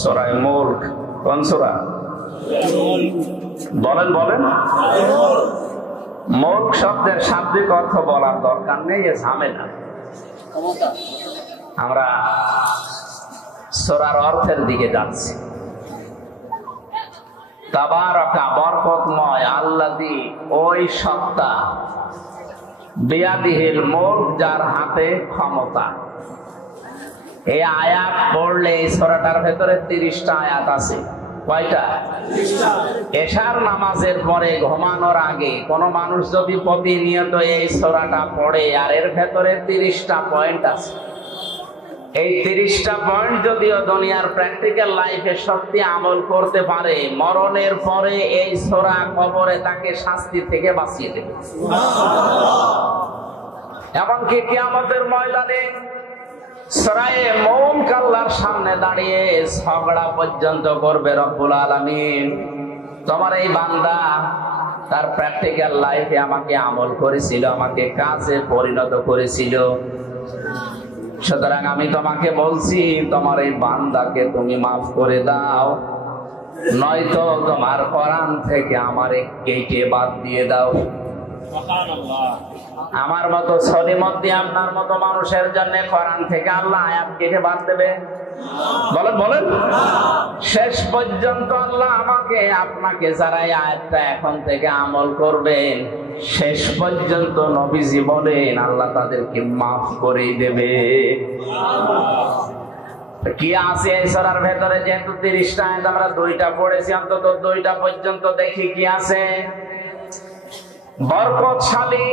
সূরা মুলক। কোন সূরা? বলেন বলেন। মুলক শব্দের শাব্দিক অর্থ বলার দরকার নেই, এ ঝামেলা। আমরা সূরার অর্থের দিকে যাচ্ছি। তাবারাকা, বরকতময়, আল্লাযী, ওই সত্তা, বিয়াদিহিল মুলক, যার হাতে ক্ষমতা। এই আয়াত পড়লে এই সূরাটার ভেতরে 30টা আয়াত আছে। কয়টা? এশার নামাজের পরে ঘুমানোর আগে কোন মানুষ যদি প্রতিনিয়ত এই সূরাটা পড়ে, আর এর ভেতরে 30টা পয়েন্ট আছে। এই 30টা পয়েন্ট যদিও দুনিয়ার প্র্যাকটিক্যাল লাইফে সত্যি আমল করতে পারে, মরণের পরে এই সূরা কবরে তাকে শাস্তি থেকে বাঁচিয়ে দেবে। এমনকি কিয়ামতের ময়দানে সূরায়ে মুলক আল্লাহর সামনে দাঁড়িয়ে ঝগড়া পর্যন্ত করবে রব্বুল আলামিন। তোমার এই বান্দা তার প্র্যাকটিক্যাল লাইফে আমাকে আমল করেছিল, আমাকে কাজে পরিণত করেছিল, সুতরাং আমি তোমাকে বলছি তোমার এই বান্দাকে তুমি মাফ করে দাও, নয়তো তোমার কোরআন থেকে আমারে কেটে বাদ দিয়ে দাও। আমার মতো সলিমদ্দি আপনার মতো মানুষের জন্য কোরআন থেকে আল্লাহ আয়াত কেটে বাদ দেবে? বলেন বলেন। শেষ পর্যন্ত আল্লাহ আমাকে আপনাকে যারা এই আয়াতটা এখন থেকে আমল করবেন, শেষ পর্যন্ত নবীজি বলেন আল্লাহ তাদেরকে মাফ করে দেবে। কি আছে এই সূরার ভেতরে? যেহেতু 30টা আয়াত আমরা 2টা পড়েছি, অন্তত 2টা পর্যন্ত দেখি কি আছে। বরকতশালী,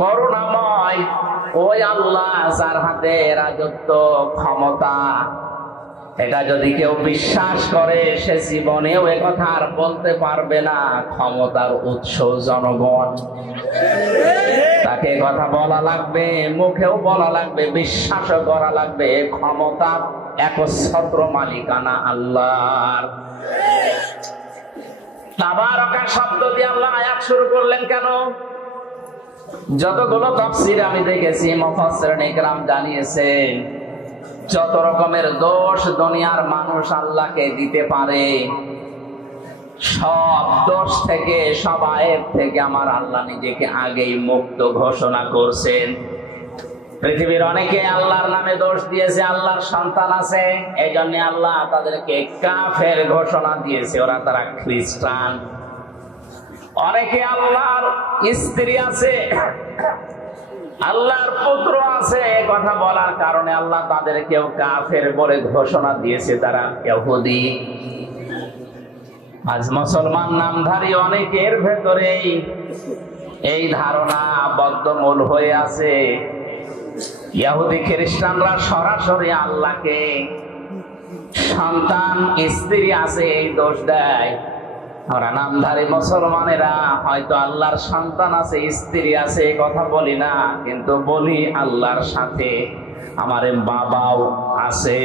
করুণাময় ওই আল্লাহ যার হাতে রাজত্ব, ক্ষমতা। এটা যদি কেউ বিশ্বাস করে, সে জীবনেও একথা আর বলতে পারবে না ক্ষমতার উৎস জনগণ। তাকে কথা বলা লাগবে, মুখেও বলা লাগবে, বিশ্বাসও করা লাগবে ক্ষমতার একচ্ছত্র মালিকানা আল্লাহর। তাবারাকা শব্দ দিয়ে আল্লাহ আয়াত শুরু করলেন কেন? যতগুলো তাফসীর আমি দেখেছি, মুফাসসিরিন ইকরাম জানিয়েছে যত রকমের দোষ দুনিয়ার মানুষ আল্লাহকে দিতে পারে, সব দোষ থেকে, সব আয়াত থেকে আমার আল্লাহ নিজেকে আগেই মুক্ত ঘোষণা করছেন। পৃথিবীর অনেকে আল্লাহর নামে দোষ দিয়েছে, আল্লাহর সন্তান আছে, এই জন্য আল্লাহ তাদেরকে কাফের ঘোষণা দিয়েছে, তারা খ্রিস্টান। অনেকে আল্লাহর স্ত্রী আছে, আল্লাহর পুত্র আছে, কথা বলার কারণে আল্লাহ তাদেরকেও কাফের বলে ঘোষণা দিয়েছে, তারা ইহুদি। আজ মুসলমান নামধারী অনেকের ভেতরেই এই ধারণা বদ্ধমূল হয়ে আছে। ইহুদি খ্রিস্টানরা সরাসরি আল্লাহকে সন্তান, স্ত্রী আছে এই দোষ দেয়। আমরা নামধারী মুসলমানেরা হয়তো আল্লাহর সন্তান আছে, স্ত্রী আছে, এই কথা বলি না, কিন্তু বলি আল্লাহর সাথে আমার বাবাও আছে।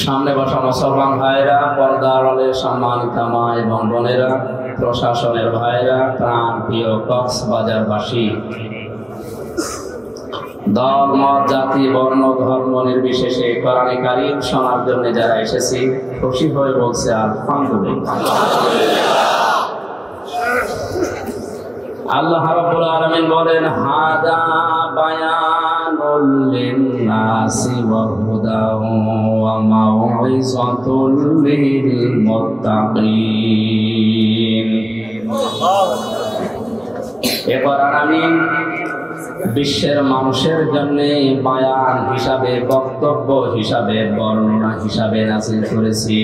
সামনে বসা মুসলমান ভাইরা, পর্দার আড়ালে সম্মানিত মা এবং বোনেরা, প্রশাসনের ভাইরা, প্রাণ প্রিয় কক্সবাজারবাসী, দল, মত, জাতি, বর্ণ, ধর্ম নির্বিশেষে কোরআনে কারীম শোনার জন্য যারা এসেছি, খুশি হয়ে বলছে আলহামদুলিল্লাহ। আল্লাহ রাব্বুল আলামিন বলেন, হাদা বায়ানুল লিন্নাসি ওয়া হুদাও ওয়া মাউইযাতুল লিল মুত্তাকিন। এ কোরআন আমি বিশ্বের মানুষের জন্য বায়ান হিসাবে, বক্তব্য হিসাবে, বর্ণনা হিসাবে নাযিল করেছি।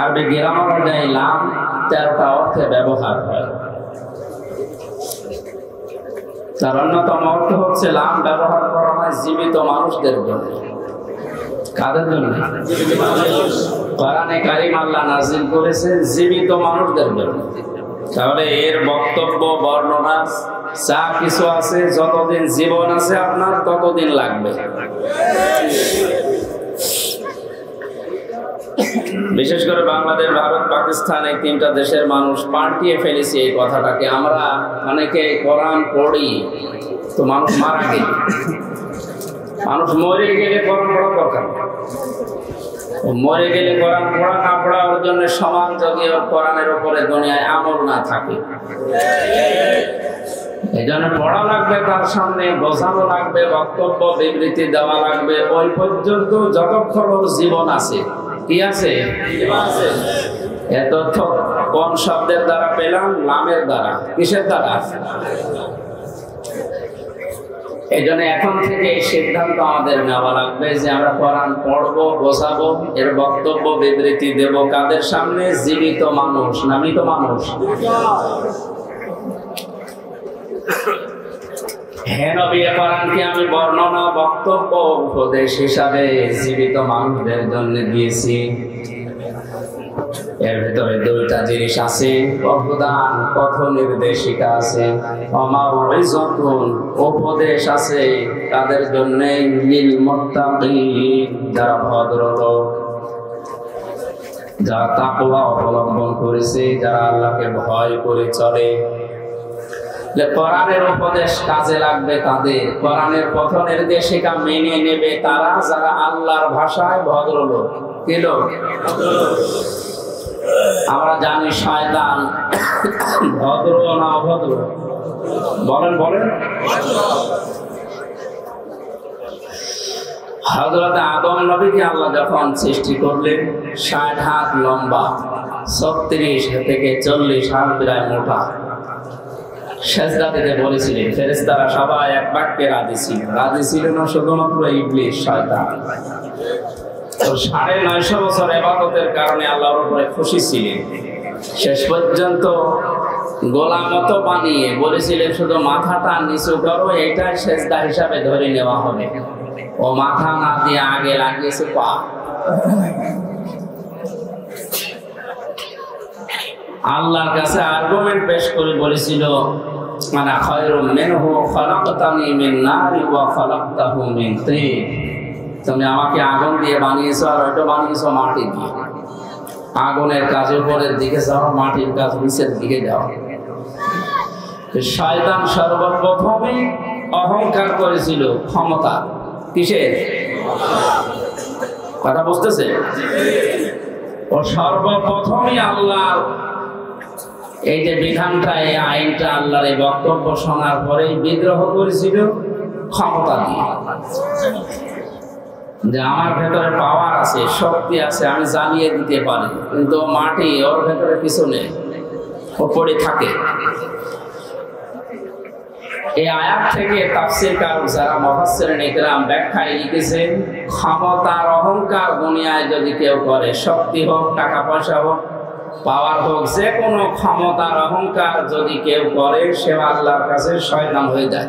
আরবি গ্রামার অনুযায়ী লাম 13টা অর্থে ব্যবহার হয়। তার অন্যতম অর্থ হচ্ছে লাম ব্যবহার করা হয় জীবিত মানুষদের জন্য। কাদের জন্য? কোরআনে কারীম আল্লাহ নাযিল করেছে জীবিত মানুষদের জন্য। তাহলে এর বক্তব্য, বর্ণনা যা কিছু আছে, যতদিন জীবন আছে আপনার ততদিন লাগবে। বিশেষ করে বাংলাদেশ, ভারত, পাকিস্তান, এই 3টা দেশের মানুষ পাল্টিয়ে ফেলেছে এই কথাটাকে। আমরা অনেকে কোরআন পড়ি, তো মানুষ মারা গেলে, মানুষ মরে গেলে কোরআন পড়া দরকার, মরে গেলে কোরআন পড়া না পড়া ওর জন্য সমান, যদি ওর কোরআনের উপরে দুনিয়ায় আমল না থাকে। এই জন্য পড়া লাগবে, তার সামনে বোঝানো লাগবে, বক্তব্য বিবৃতি দেওয়া লাগবে, ওই পর্যন্ত যতক্ষণ ওর জীবন আছে। কি আছে? এ তথ্য কোন শব্দের দ্বারা পেলাম? লামের দ্বারা। কিসের দ্বারা? এই জন্য এখন থেকে এই সিদ্ধান্ত আমাদের নেওয়া লাগবে যে আমরা কোরআন পড়বো, বোঝাবো, এর বক্তব্য বিবৃতি দেব কাদের সামনে? জীবিত মানুষ, না মৃত মানুষ? হ্যাঁ, নবী কোরআনকে আমি বর্ণনা, বক্তব্য, উপদেশ হিসাবে জীবিত মানুষদের জন্য দিয়েছি। এর ভিতরে দুইটা জিনিস আছে, অবদান, পথ নির্দেশিকা আছে, অমাউইযাতুন, উপদেশ আছে তাদের জন্য, লিল মুত্তাকিন, যারা ভদ্রলোক, যারা তাকওয়া অবলম্বন করেছে, যারা আল্লাহকে ভয় করে চলে। কোরআনের উপদেশ কাজে লাগবে তাদের, কোরআনের পথ নির্দেশিকা মেনে নেবে তারা, যারা আল্লাহর ভাষায় ভদ্রলোক। কি লোক? আমরা জানি শয়তান ভদ্র না অভদ্র? বলেন বলেন। হযরত আদম নবীকে আল্লাহ যখন সৃষ্টি করলেন, ৬০ হাত লম্বা, ৩৬ থেকে ৪০ হাত প্রায় মোটা, সেজদা দিতে বলেছিলেন। ফেরেশতারা সবাই এক বাক্যে রাজি ছিল। রাজি ছিল না শুধুমাত্র ইবলিস, শয়তান। ৯৫০ বছর ইবাদতের কারণে আল্লাহর উপরে খুশি ছিলেন। শেষ পর্যন্ত গোলামত বানিয়ে বলেছিলেন, শুধু মাথাটা নিচু করো, এটা সেজদা হিসাবে ধরে নেওয়া হবে। ও মাথা না দিয়ে আগে লাগিয়েছে পা। আল্লাহর কাছে আর্গুমেন্ট পেশ করে বলেছিল, আনা খায়রুম মিনহু খালাকতানি মিন নারি ওয়া খালাকতাহু মিন তিন। তুমি আমাকে আগুন দিয়ে বানিয়েছো, আর ওটা বানিয়েছো মাটি দিয়ে। আগুনের কাজ উপরের দিকে যাও, মাটির কাজ নিচের দিকে যাও। শয়তান সর্বপ্রথমে অহংকার করেছিল ক্ষমতা। কিসের কথা বুঝতেছে? ও সর্বপ্রথমে আল্লাহর এই যে বিধানটা, এই আইনটা, আল্লাহর এই বক্তব্য শোনার পরেই বিদ্রোহ করেছিল ক্ষমতা দিয়ে, যে আমার ভেতরে পাওয়ার আছে, শক্তি আছে, আমি জ্বালিয়ে দিতে পারি। কিন্তু মাটি, ওর ভেতরে কিছু নেই, ও পড়ে থাকে। এই আয়াত থেকে তাফসীরকার যারা মুফাসসিরিন ইকরাম ব্যাখ্যায় লিখেছেন, ক্ষমতার অহংকার দুনিয়ায় যদি কেউ করে, শক্তি হোক, টাকা পয়সা হোক, পাওয়ার হোক, যে কোনো ক্ষমতার অহংকার যদি কেউ করে, সে আল্লাহর কাছে শয়তান হয়ে যায়।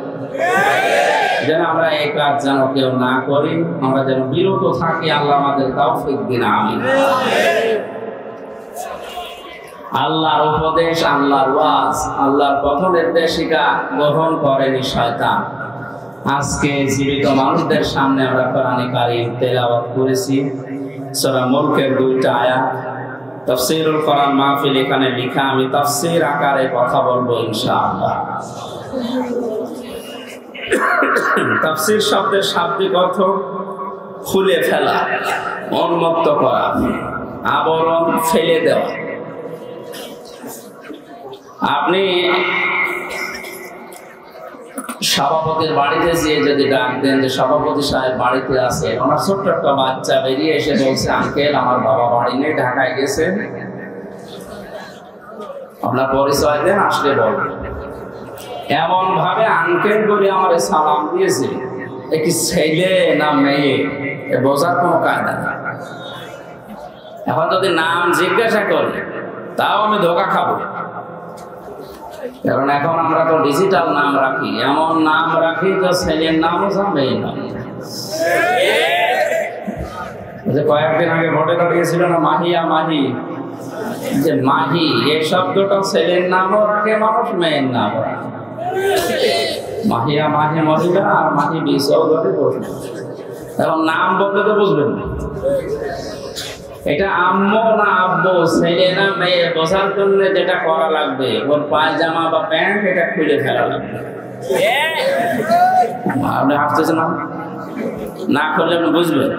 যেন আমরা এই কাজ যেন কেউ না করি, আমরা যেন বিরত থাকি। আল্লাহ আমাদের তৌফিক দিন, আমিন। আল্লাহর উপদেশ, আল্লাহর ওয়াজ, আল্লাহর পথ নির্দেশিকা গ্রহণ করেনি শয়তান। আজকে জীবিত মানুষদের সামনে আমরা কোরআনে কারীম তেলাওয়াত করেছি। সূরা মুলকের ২টা আয়াত, তাফসীরুল কোরআন মাহফিল এখানে লেখা, আমি তাফসীর আকারে কথা বলবো ইনশাআল্লাহ। তাফসীর শব্দের শাব্দিক অর্থ খুলে ফেলা, উন্মুক্ত করা, আবরণ ফেলে দেওয়া। আপনি সভাপতির বাড়িতে যেয়ে যদি ডাক দেন যে সভাপতি সাহেব বাড়িতে আছে, ওনার ছোট্ট একটা বাচ্চা বেরিয়ে এসে বলছে, আঙ্কেল আমার বাবা বাড়ি নেই, ঢাকায় গেছে, আপনার পরিচয় দেন, আসলে বলবেন। এমন ভাবে আঙ্কেল করে আমার সালাম দিয়েছে, একটি ছেলে না মেয়ে বোঝার কোনো কায়দা নেই। এখন যদি নাম জিজ্ঞাসা করে, তাও আমি ধোকা খাবো, কারণ এখন আমরা তো ডিজিটাল নাম রাখি, এমন নাম রাখি তো ছেলের নামও মেয়ের নাম। কয়েকদিন আগে ভোটে দাঁড়িয়েছিল না মাহিয়া মাহি, যে মাহি এই শব্দটা ছেলের নামও রাখে মানুষ, মেয়ের নামও রাখে। মাহিয়া মাহি মহিলা আর মাহি চৌধুরী বসবে। এখন নাম বলতে তো বুঝবেন না, এটা আম্মু না আব্বু, ছেলে না মেয়ে বোঝার জন্য যেটা করা লাগবে, ওর পায়জামা বা প্যান্ট এটা খুলে ফেলা লাগবে। আপনি হাসতেছেন না করলে আপনি বুঝবেন।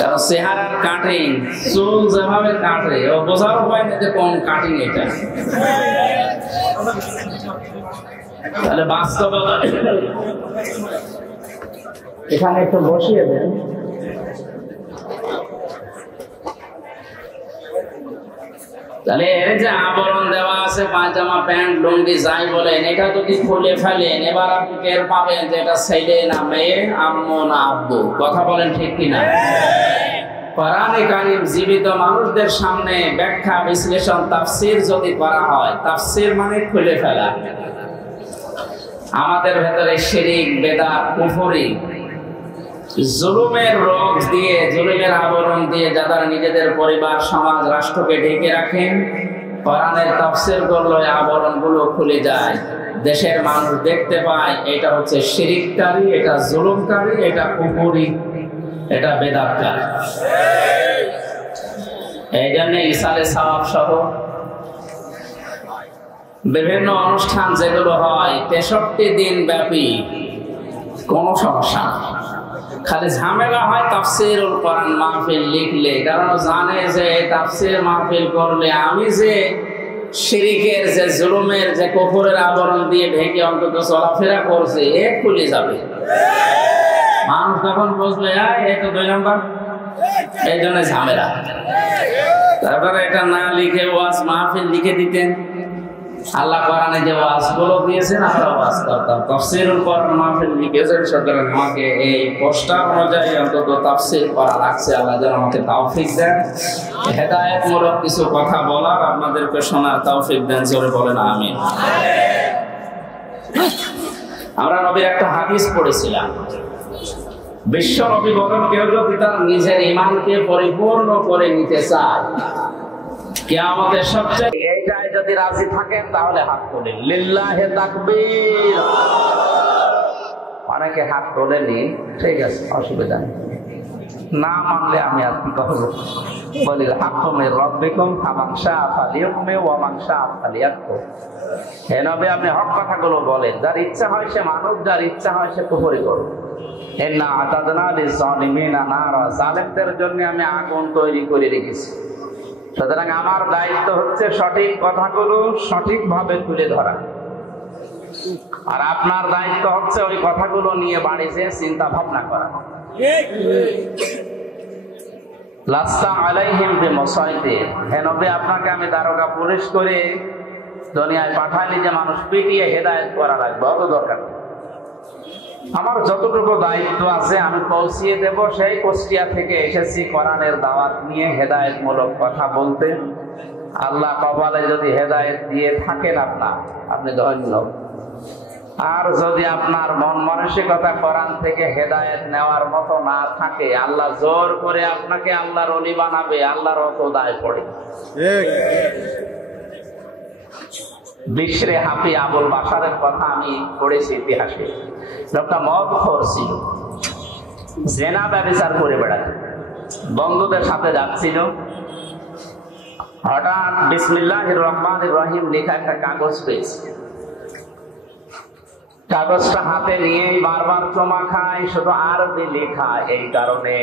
কারণ চেহারার কাটিং, চুল যেভাবে কাটে ও বোঝার উপায় নেই যে কোন কাটিং এটা। তাহলে বাস্তবতা এখানে একটু বসিয়ে দেন। তাহলে এর যে আবরণ দেওয়া আছে পায়জামা, প্যান্ট, লুঙ্গি যাই বলেন, এটা যদি খুলে ফেলেন এবার আপনি টের পাবেন যে এটা ছেলে না মেয়ে, আম্মু না আব্বু। কথা বলেন ঠিক কিনা? কোরআনে কারীম জীবিত মানুষদের সামনে ব্যাখ্যা, বিশ্লেষণ, তাফসীর যদি করা হয়, তাফসীর মানে খুলে ফেলা। আমাদের ভেতরে শিরক, বেদাত, কুফরি, জুলুমের রোগ দিয়ে, জুলুমের আবরণ দিয়ে যারা নিজেদের পরিবার, সমাজ, রাষ্ট্রকে ঢেকে রাখেন, কোরআনের তাফসীর করলে আবরণগুলো খুলে যায়। দেশের মানুষ দেখতে পায় এটা হচ্ছে শিরককারী, এটা জুলুমকারী, এটা কুফরি, এটা বেদাতকারী। এই জন্য ইসালে সাওয়াব সহ বিভিন্ন অনুষ্ঠান যেগুলো হয় 63 দিন ব্যাপী, কোনো সমস্যা না। খালি ঝামেলা হয় তাফসীরুল কোরআন মাহফিল লিখলে, কারণ জানে যে তাফসীর মাহফিল করলে আমি যে শিরকের, যে জুলুমের, যে কুফরের আবরণ দিয়ে ঢেকে অন্তত চলাফেরা করছে এ খুলে যাবে। মানুষ তখন বুঝবে এই তো 2 নম্বর, এই জন্য ঝামেলা। তারপরে এটা না লিখে ওয়াজ মাহফিল লিখে দিতেন। আল্লাহ কোরআনে যে ওয়াজগুলো দিয়েছেন আমরা ওয়াজ করতাম। তাফসীরুল কোরআন মাহফিল লিখেছেন, সুতরাং আমাকে এই পোস্টার অনুযায়ী অন্তত তাফসীর করা লাগছে। আল্লাহ যেন আমাকে তৌফিক দেন, হেদায়েতমূলক কিছু কথা বলার, আপনাদেরকে শোনার তৌফিক দেন। জোরে বলেন আমিন। আমরা নবীর একটা হাদিস পড়েছিলাম, বিশ্ব নবী বলেন কেউ যদি তার নিজের ঈমানকে পরিপূর্ণ করে নিতে চায়, কিয়ামতের সবচেয়ে এইটাই যদি রাজি থাকেন তাহলে হাত তোলেন, লিল্লাহি তাকবীর। অনেকে হাত তোলেনি, ঠিক আছে, অসুবিধা নেই, না মানলে আমি আর কি করবো। বলি হাক্কুম মির রাব্বিকুম ফামান শাআ ফালিউমিন ওয়া মান শাআ ফালিয়াকফুর। হে নবী, আপনি হক কথাগুলো বলেন, যার ইচ্ছা হয় সে মানুষ, যার ইচ্ছা হয় সে কুফরি করুক। ইন্না আতাদনা লিয-যালিমিনা নারা, জালেমদের জন্য আমি আগুন তৈরি করে রেখেছি। সুতরাং আমার দায়িত্ব হচ্ছে সঠিক কথাগুলো সঠিকভাবে তুলে ধরা, আর আপনার দায়িত্ব হচ্ছে ওই কথাগুলো নিয়ে বাড়ি যেয়ে চিন্তা ভাবনা করা। লাস্তা আলাইহিম বিমুসাইতির, হে নবী, আপনাকে আমি দারোগা পুলিশ করে দুনিয়ায় পাঠাইনি যে মানুষ পিটিয়ে হেদায়েত করা লাগবে, অত দরকার। আমার যতটুকু দায়িত্ব আছে আমি পৌঁছিয়ে দেব। সেই কুষ্টিয়া থেকে এসেছি কোরআনের দাওয়াত নিয়ে হেদায়েতমূলক কথা বলতে। আল্লাহ কপালে যদি হেদায়েত দিয়ে থাকেন আপনি ধন্য। আর যদি আপনার মন মানসিকতা কোরআন থেকে হেদায়েত নেওয়ার মতো না থাকে, আল্লাহ জোর করে আপনাকে আল্লাহর ওলি বানাবে, আল্লাহর অত দায় পড়ে। বিশরে হাফি আবুল বাশারের কথা আমি পড়েছি ইতিহাসে। লোকটা মদখোর ছিল, জেনা ব্যভিচার করে বেড়াতো, বন্ধুদের সাথে যাচ্ছিল। হঠাৎ বিসমিল্লাহির রহমানির রহিম লেখা একটা কাগজ পেয়েছে। কাগজটা হাতে নিয়েই বারবার চমা খায়, শুধু আরবি লেখা। এই কারণে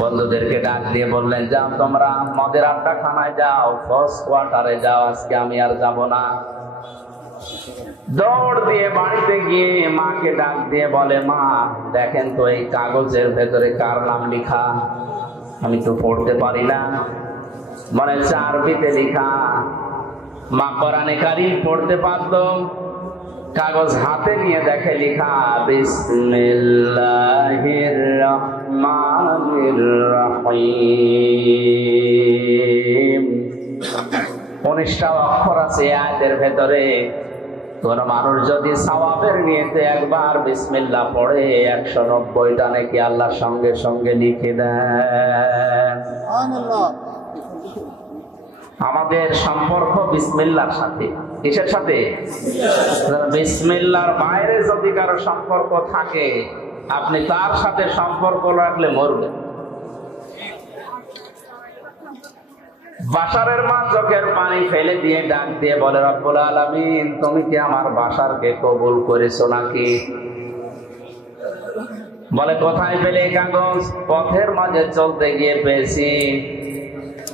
বন্ধুদেরকে ডাক দিয়ে বললেন, যাও তোমরা মদের আড্ডা খানায় যাও, ফার্স্ট কোয়ার্টারে যাও, আজকে আমি আর যাব না। দৌড় দিয়ে বাড়িতে গিয়ে মাকে ডাক দিয়ে বলে, মা দেখেন তো এই কাগজের ভেতরে কার নাম লেখা, আমি তো পড়তে পারি না, মনে হচ্ছে আরবিতে লেখা। মা কোরআনে কারীম পড়তে পারত, কাগজ হাতে নিয়ে দেখে লেখা বিসমিল্লাহির রহমানির রহিম। 19টা অক্ষর আছে আয়াতের ভেতরে। কোন মানুষ যদি সওয়াবের নিয়তে একবার বিসমিল্লাহ পড়ে 190টা নাকি আল্লাহ সঙ্গে সঙ্গে লিখে দেন। সুবহানাল্লাহ। আমাদের সম্পর্ক বিসমিল্লাহর সাথে। কিসের সাথে? বিসমিল্লাহর বাইরে যদি কারো সম্পর্ক থাকে, আপনি তার সাথে সম্পর্ক রাখলে মরবেন। বাশারের মা চোখের পানি ফেলে দিয়ে ডাক দিয়ে বলে, রব্বুল আলামিন, তুমি কি আমার বাশারকে কবুল করেছো নাকি? বলে, কোথায় পেলে কাগজ? পথের মাঝে চলতে গিয়ে পেয়েছি।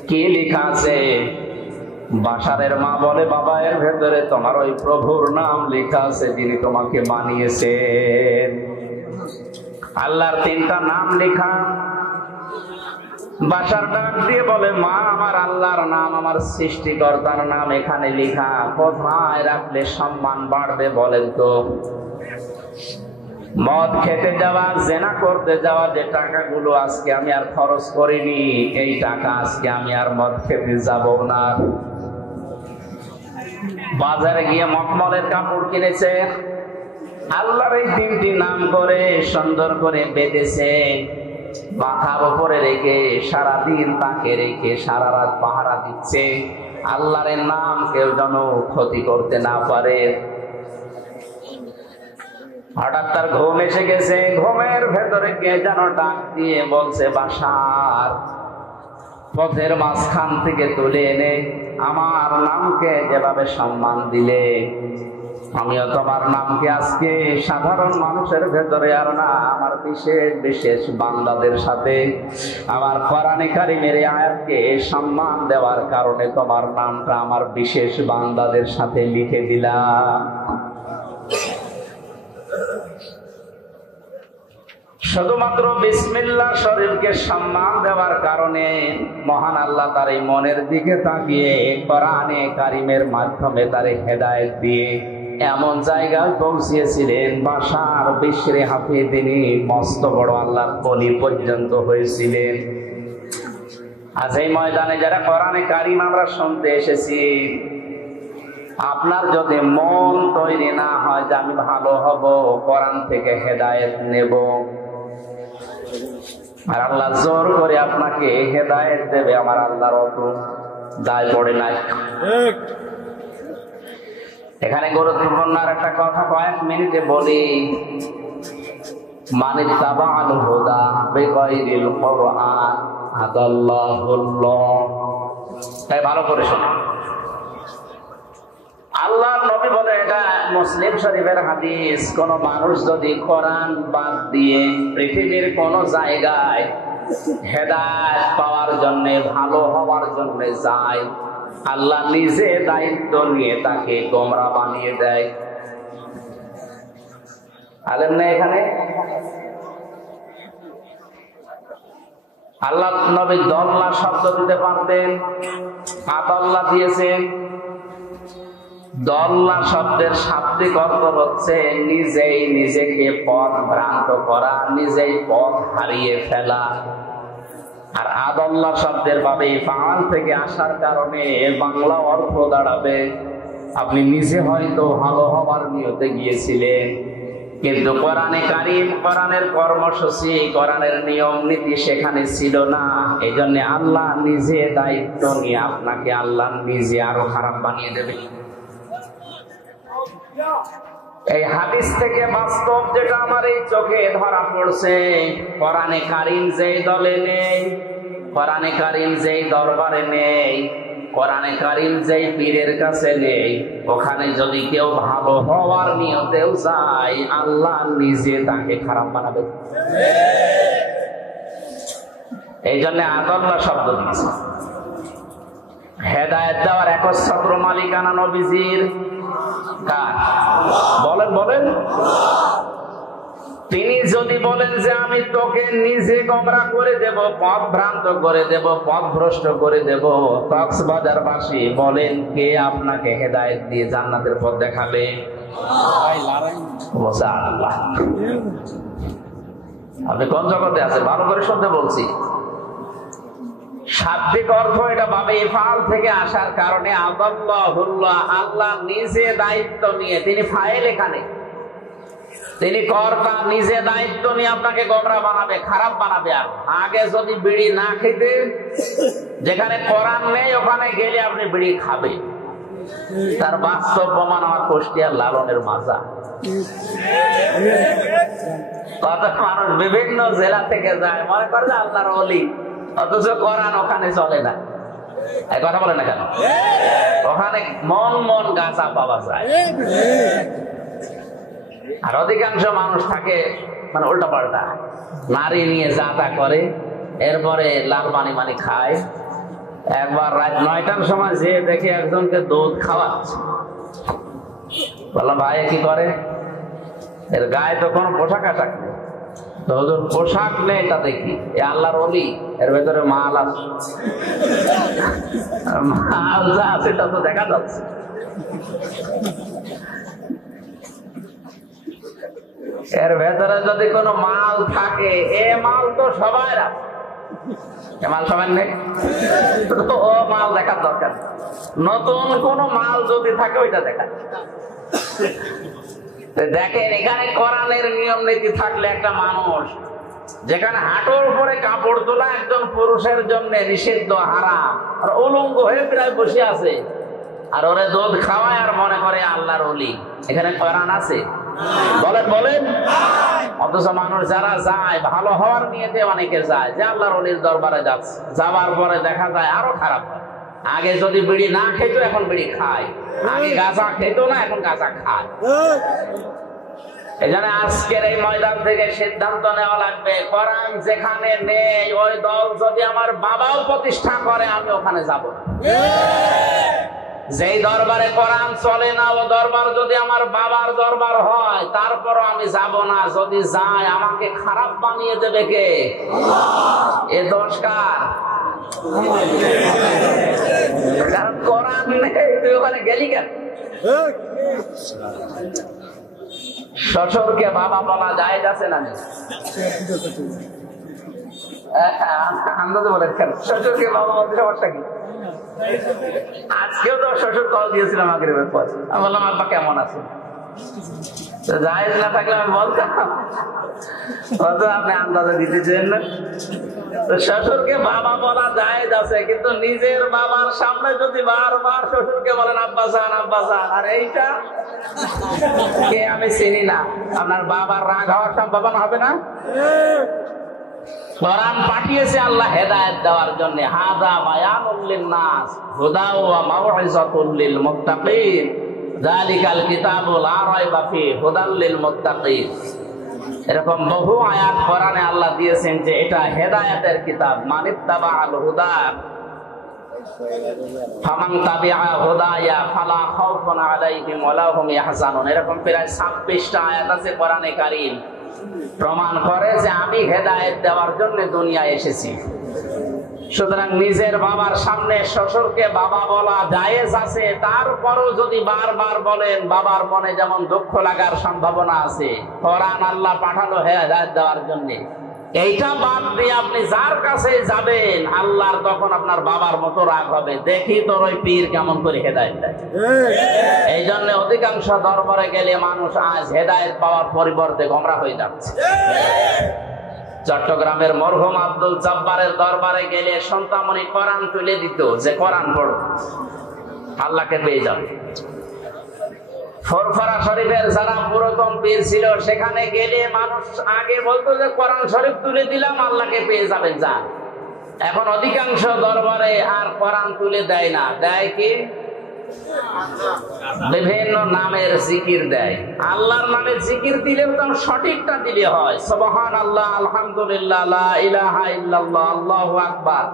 কি লেখা আছে? বাশারের মা বলে, বাবা, এর ভেতরে তোমার ওই প্রভুর নাম লেখা আছে যিনি তোমাকে বানিয়েছেন। আল্লাহর 3টা নাম লেখা। বাশার ডাক দিয়ে বলে, মা, আমার আল্লাহর নাম, আমার সৃষ্টিকর্তার নাম এখানে লেখা, কোথায় রাখলে সম্মান বাড়বে বলেন তো? মদ খেতে যাওয়া, জেনা করতে যাওয়া যে টাকাগুলো আজকে আমি আর খরচ করিনি, এই টাকা আজকে আমি আর মদ খেতে যাব না। বাজারে গিয়ে মখমলের কাপড় কিনেছে, আল্লাহর এই 3টি নাম করে সুন্দর করে বেঁধেছে, মাথার উপরে রেখে সারাদিন তাকে রেখে সারা রাত পাহারা দিচ্ছে, আল্লাহর নাম কেউ যেন ক্ষতি করতে না পারে। হঠাৎ তার ঘুম এসে গেছে, ঘুমের ভেতরে কে যেন ডাক দিয়ে বলছে, বাশার, পথের মাঝখান থেকে তুলে এনে আমার নামকে যেভাবে সম্মান দিলে, আমিও তোমার নামকে আজকে সাধারণ মানুষের ভেতরে আর না, আমার বিশেষ বিশেষ বান্দাদের সাথে আমার কোরআনে কারিমের আয়াতকে সম্মান দেওয়ার কারণে তোমার নামটা আমার বিশেষ বান্দাদের সাথে লিখে দিলাম। শুধুমাত্র বিসমিল্লাহ শরীফকে সম্মান দেওয়ার কারণে মহান আল্লাহ তার এই মনের দিকে তাকিয়ে কোরআনে কারিমের মাধ্যমে তার হেদায়েত দিয়ে এমন জায়গায় পৌঁছিয়েছিলেন, বাশার বিশরে হাফিয়ে তিনি মস্ত বড় আল্লাহর ওলি পর্যন্ত হয়েছিলেন। আজ এই ময়দানে যারা কোরআনে কারিম আমরা শুনতে এসেছি, আপনার যদি মন তৈরি না হয় যে আমি ভালো হব, কোরআন থেকে হেদায়েত নেব, আর আল্লাহ জোর করে আপনাকে হেদায়েত দেবে, আমার আল্লাহর অত দায় পড়ে নাই। এখানে গুরুত্বপূর্ণ আর একটা কথা কয়েক মিনিটে বলি, মান ইত্তাবাআল হুদা বিগাইরিল কুরআন আদাল্লাহুল্লাহ। তাই ভালো করে শুনুন, আল্লাহর নবী বলে, এটা মুসলিম শরীফের হাদিস, কোন মানুষ যদি কোরআন বাদ দিয়ে পৃথিবীর কোন জায়গায় হেদায়েত পাওয়ার জন্য, ভালো হওয়ার জন্য যায়, আল্লাহ নিজে দায়িত্ব নিয়ে তাকে গোমরা বানিয়ে দেয়। আলেম না এখানে? আল্লাহ নবী দল্লা শব্দ দিতে পারতেন, আদাল্লাহ দিয়েছেন। দল্লা শব্দের শাব্দিক অর্থ হচ্ছে নিজেই নিজেকে পথ ভ্রান্ত করা, নিজেই পথ হারিয়ে ফেলা। আর আদাল্লাহ শব্দের ভাবে ফাআল থেকে আসার কারণে বাংলা অর্থ দাঁড়াবে আপনি নিজে হয়তো ভালো হবার নিয়তে গিয়েছিলেন, কিন্তু কোরআনে কারিম, কোরআনের কর্মসূচি, কোরআনের নিয়ম নীতি সেখানে ছিল না। এই জন্য আল্লাহ নিজে দায়িত্ব নিয়ে আপনাকে আল্লাহ নিজে আরো খারাপ বানিয়ে দেবে। এই হাদিস থেকে বাস্তব যেটা আমার এই চোখে ধরা পড়ছে, কোরআনে কারিম যেই দলে নেই, কোরআনে কারিম যেই দরবারে নেই, কোরআনে কারিম যেই পীরের কাছে নেই, ওখানে যদি কেউ ভালো হওয়ার নিয়তেও যায়, আল্লাহ নিজে তাকে খারাপ বানাবে। এই জন্য আদাল্লাহ শব্দ দিয়েছে। হেদায়েত দেওয়ার একচ্ছত্র মালিকানা নবীজির। কার? বলেন বলেন। তিনি যদি বলেন যে আমি তোকে নিজে গোমরা করে দেব, পথ ভ্রান্ত করে দেব, পথ ভ্রষ্ট করে দেব, কক্সবাজারবাসী বলেন কে আপনাকে হেদায়েত দিয়ে জান্নাতের পথ দেখাবে? আল্লাহ। আপনি কোন জগতে আছেন? ভালো করে শুনতে বলছি। শাব্দিক অর্থ এটা ভাবে ইফআল থেকে আসার কারণে আদাল্লাহুল্লাহ, আল্লাহ নিজে দায়িত্ব নিয়ে, তিনি ফাইল, এখানে তিনি কর্তা, নিজে দায়িত্ব নিয়ে আপনাকে গোমরা বানাবে, খারাপ বানাবে। আর আগে যদি বিড়ি না খেতে, যেখানে কোরআন নেই ওখানে গেলে আপনি বিড়ি খাবে। তার বাস্তব প্রমাণ আমার কুষ্টিয়ার লালনের মাজা। কত মানুষ বিভিন্ন জেলা থেকে যায়, মনে করে যে আল্লাহর ওলি, অথচ কোরআন ওখানে চলে না। এই কথা বলে না কেন? ওখানে মন মন গাঁজা পাওয়া যায়। আর অধিকাংশ মানুষ থাকে মানে উল্টা পাল্টা, নারী নিয়ে যা তা করে, এরপরে লাল পানি মানি খায়। একবার রাত 9টার সময় যে দেখে একজনকে দুধ খাওয়াচ্ছে, বললাম ভাই কি করে? এর গায়ে তো কোনো পোশাক আশাক নেই। তো হুজুর পোশাক নেই তা দেখি, এ আল্লাহর ওলি, এর ভেতরে মাল আছে। মাল যা আছে তা তো দেখা যাচ্ছে। এর ভেতরে যদি কোনো মাল থাকে, এ মাল তো সবাই আছে, এ মাল সবাই নেই, তো ও মাল দেখার দরকার। নতুন কোন মাল যদি থাকে ওইটা দেখা। দেখেন এখানে কোরআনের নিয়ম নীতি থাকলে একটা মানুষ, যেখানে হাঁটুর উপরে কাপড় তোলা একজন পুরুষের জন্য নিষিদ্ধ, হারাম, আর উলঙ্গ হয়ে প্রায় বসে আছে, আর ওরে দুধ খাওয়ায় আর মনে করে আল্লাহর ওলি, এখানে কোরআন আছে? বলেন বলেন। অথচ মানুষ যারা যায় ভালো হওয়ার নিয়েতে অনেকে যায়, যে আল্লাহর ওলির দরবারে যাচ্ছে, যাওয়ার পরে দেখা যায় আরো খারাপ হয়। আগে যদি বিড়ি না খেত এখন বিড়ি খায়, আগে গাঁজা খেত না এখন গাঁজা খায়। এখানে আজকের এই ময়দান থেকে সিদ্ধান্ত নেওয়া লাগবে, কোরআন যেখানে নেই ওই দল যদি আমার বাবাও প্রতিষ্ঠা করে আমি ওখানে যাব। যেই দরবারে কোরআন চলে না ও দরবার যদি আমার বাবার দরবার হয় তারপরও আমি যাব না। যদি যাই আমাকে খারাপ বানিয়ে দেবে কে? এ দোষ কার? কারণ কোরআন নেই, তুই ওখানে গেলি কেন? শ্বশুরকে বাবা বলা যায় আছে না? আন্দাজে বলেন কেন শ্বশুরকে বাবা বলতে সমস্যা কি? আজকেও তো শ্বশুর কল দিয়েছিল আমাকে, আমি বললাম আব্বা কেমন আছে, জায়েজ না থাকলে আমি বলতাম, অত আপনি আন্দাজে দিতেছেন না। তো শ্বশুরকে বাবা বলা জায়েজ আছে, কিন্তু নিজের বাবার সামনে যদি বারবার শ্বশুরকে বলেন আব্বা জান আব্বা জান, আর এইটা কে আমি চিনি না, আপনার বাবার রাগ হওয়ার সম্ভাবনা হবে না? কোরআন পাঠিয়েছে আল্লাহ হেদায়েত দেওয়ার জন্য, হাদা বায়ানুল লিন-নাস হুদা ওয়া মাউইযাতুল লিল মুত্তাকিন যালিকাল কিতাবু লা রাইবা ফিহি হুদাল লিল মুত্তাকিন। এরকম বহু আয়াত কোরআনে আল্লাহ দিয়েছেন যে এটা হেদায়েতের কিতাব। মানিত্তাবাআল হুদা ফামান তাবিআ হুদায়া ফালা খাউফুন আলাইহিম ওয়া লা হুম ইয়াহজানুন। এরকম প্রায় 26টা আয়াত আছে কোরআনে কারীম, প্রমাণ করে যে আমি হেদায়েত দেওয়ার জন্য দুনিয়ায় এসেছি। সুতরাং নিজের বাবার সামনে শ্বশুরকে বাবা বলা জায়েজ আছে, তারপরও যদি বারবার বলেন বাবার মনে যেমন দুঃখ লাগার সম্ভাবনা আছে। কোরআন আল্লাহ পাঠালো হেদায়েত দেওয়ার জন্য, এইটা বাদ দিয়ে আপনি যার কাছে যাবেন আল্লাহর তখন আপনার বাবার মতো রাগ হবে, দেখি তোর ওই পীর কেমন করে হেদায়েত দেয়। এই জন্য অধিকাংশ দরবারে গেলে মানুষ আজ হেদায়েত পাওয়ার পরিবর্তে গোমরা হয়ে যাচ্ছে। চট্টগ্রামের মরহুম আব্দুল জব্বারের দরবারে গেলে সন্তামণি কোরআন তুলে দিত যে কোরআন পড়ো আল্লাহকে পেয়ে যাবে। ফরফরা শরীফের যারা পুরাতন পীর ছিল সেখানে গেলে মানুষ আগে বলতো যে কোরআন শরীফ তুলে দিলাম আল্লাহকে পেয়ে যাবেন যান। এখন অধিকাংশ দরবারে আর কোরআন তুলে দেয় না, দেয় কি? বিভিন্ন নামের জিকির দেয়। আল্লাহর নামে জিকির দিলেও তো সঠিকটা দিলে হয়, সুবহানাল্লাহ, আলহামদুলিল্লাহ, লা ইলাহা ইল্লাল্লাহ, আল্লাহু আকবার,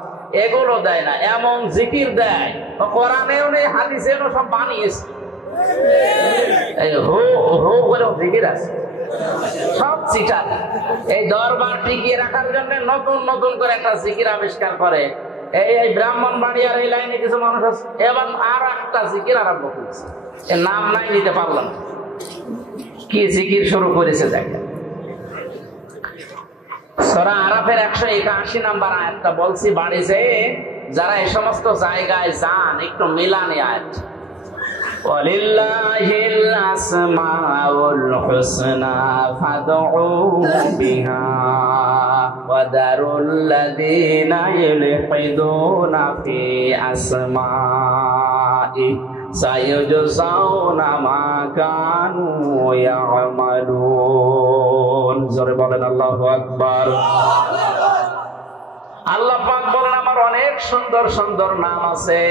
এগুলো দেয় না। এমন জিকির দেয় কোরআনেও নেই, হাদিসেও সব বানিয়েছে। এই হো হো বলে জিকির আছে, সব চিটার। এই দরবার টিকিয়ে রাখার জন্য নতুন নতুন করে একটা জিকির আবিষ্কার করে। এই ব্রাহ্মণবাড়িয়ার এই লাইনে কিছু মানুষ আছে, এবং আর একটা জিকির আরম্ভ করেছে, এর নাম নাই নিতে পারলাম। কি জিকির শুরু করেছে দেখেন। সূরা আরাফের 181 নাম্বার আয়াতটা বলছি বাড়ি যেয়ে যারা এই সমস্ত জায়গায় যান একটু মিলানি আয়াত। ওয়ালিল্লাহিল আসমাউল হুসনা ফাদউহু বিহা ওয়া দারুল লাযিনা ইউলহিদুনা ফি আসমাই সায়ুজজাউনা মা কানু ইয়ামালুন। জোরে বলেন আল্লাহু আকবার। আল্লাহ পাক বলেন আমার অনেক সুন্দর সুন্দর নাম আছে,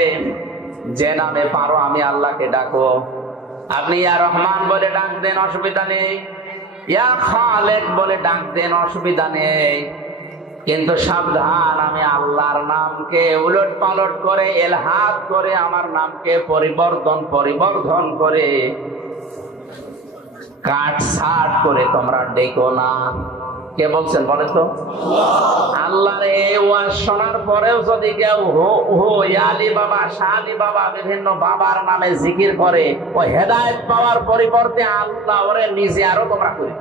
যে নামে পারো আমি আল্লাহকে ডাকো। আপনি ইয়া রহমান বলে ডাক দেন, অসুবিধা নেই। ইয়া খালেক বলে ডাক দেন, অসুবিধা নেই। কিন্তু সাবধান, আমি আল্লাহর নামকে উলট পালট করে এলহাদ করে আমার নামকে পরিবর্ধন করে কাট ছাট করে তোমরা ডেকো না। কে বলছেন বলে তো? আল্লাহর এই ওয়াজ শোনার পরেও যদি কেউ আলী বাবা, শাহ আলী বাবা, বিভিন্ন বাবার নামে জিকির করে, ও হেদায়েত পাওয়ার পরিবর্তে আল্লাহ ওরে নিজে আরো তোমরা করে।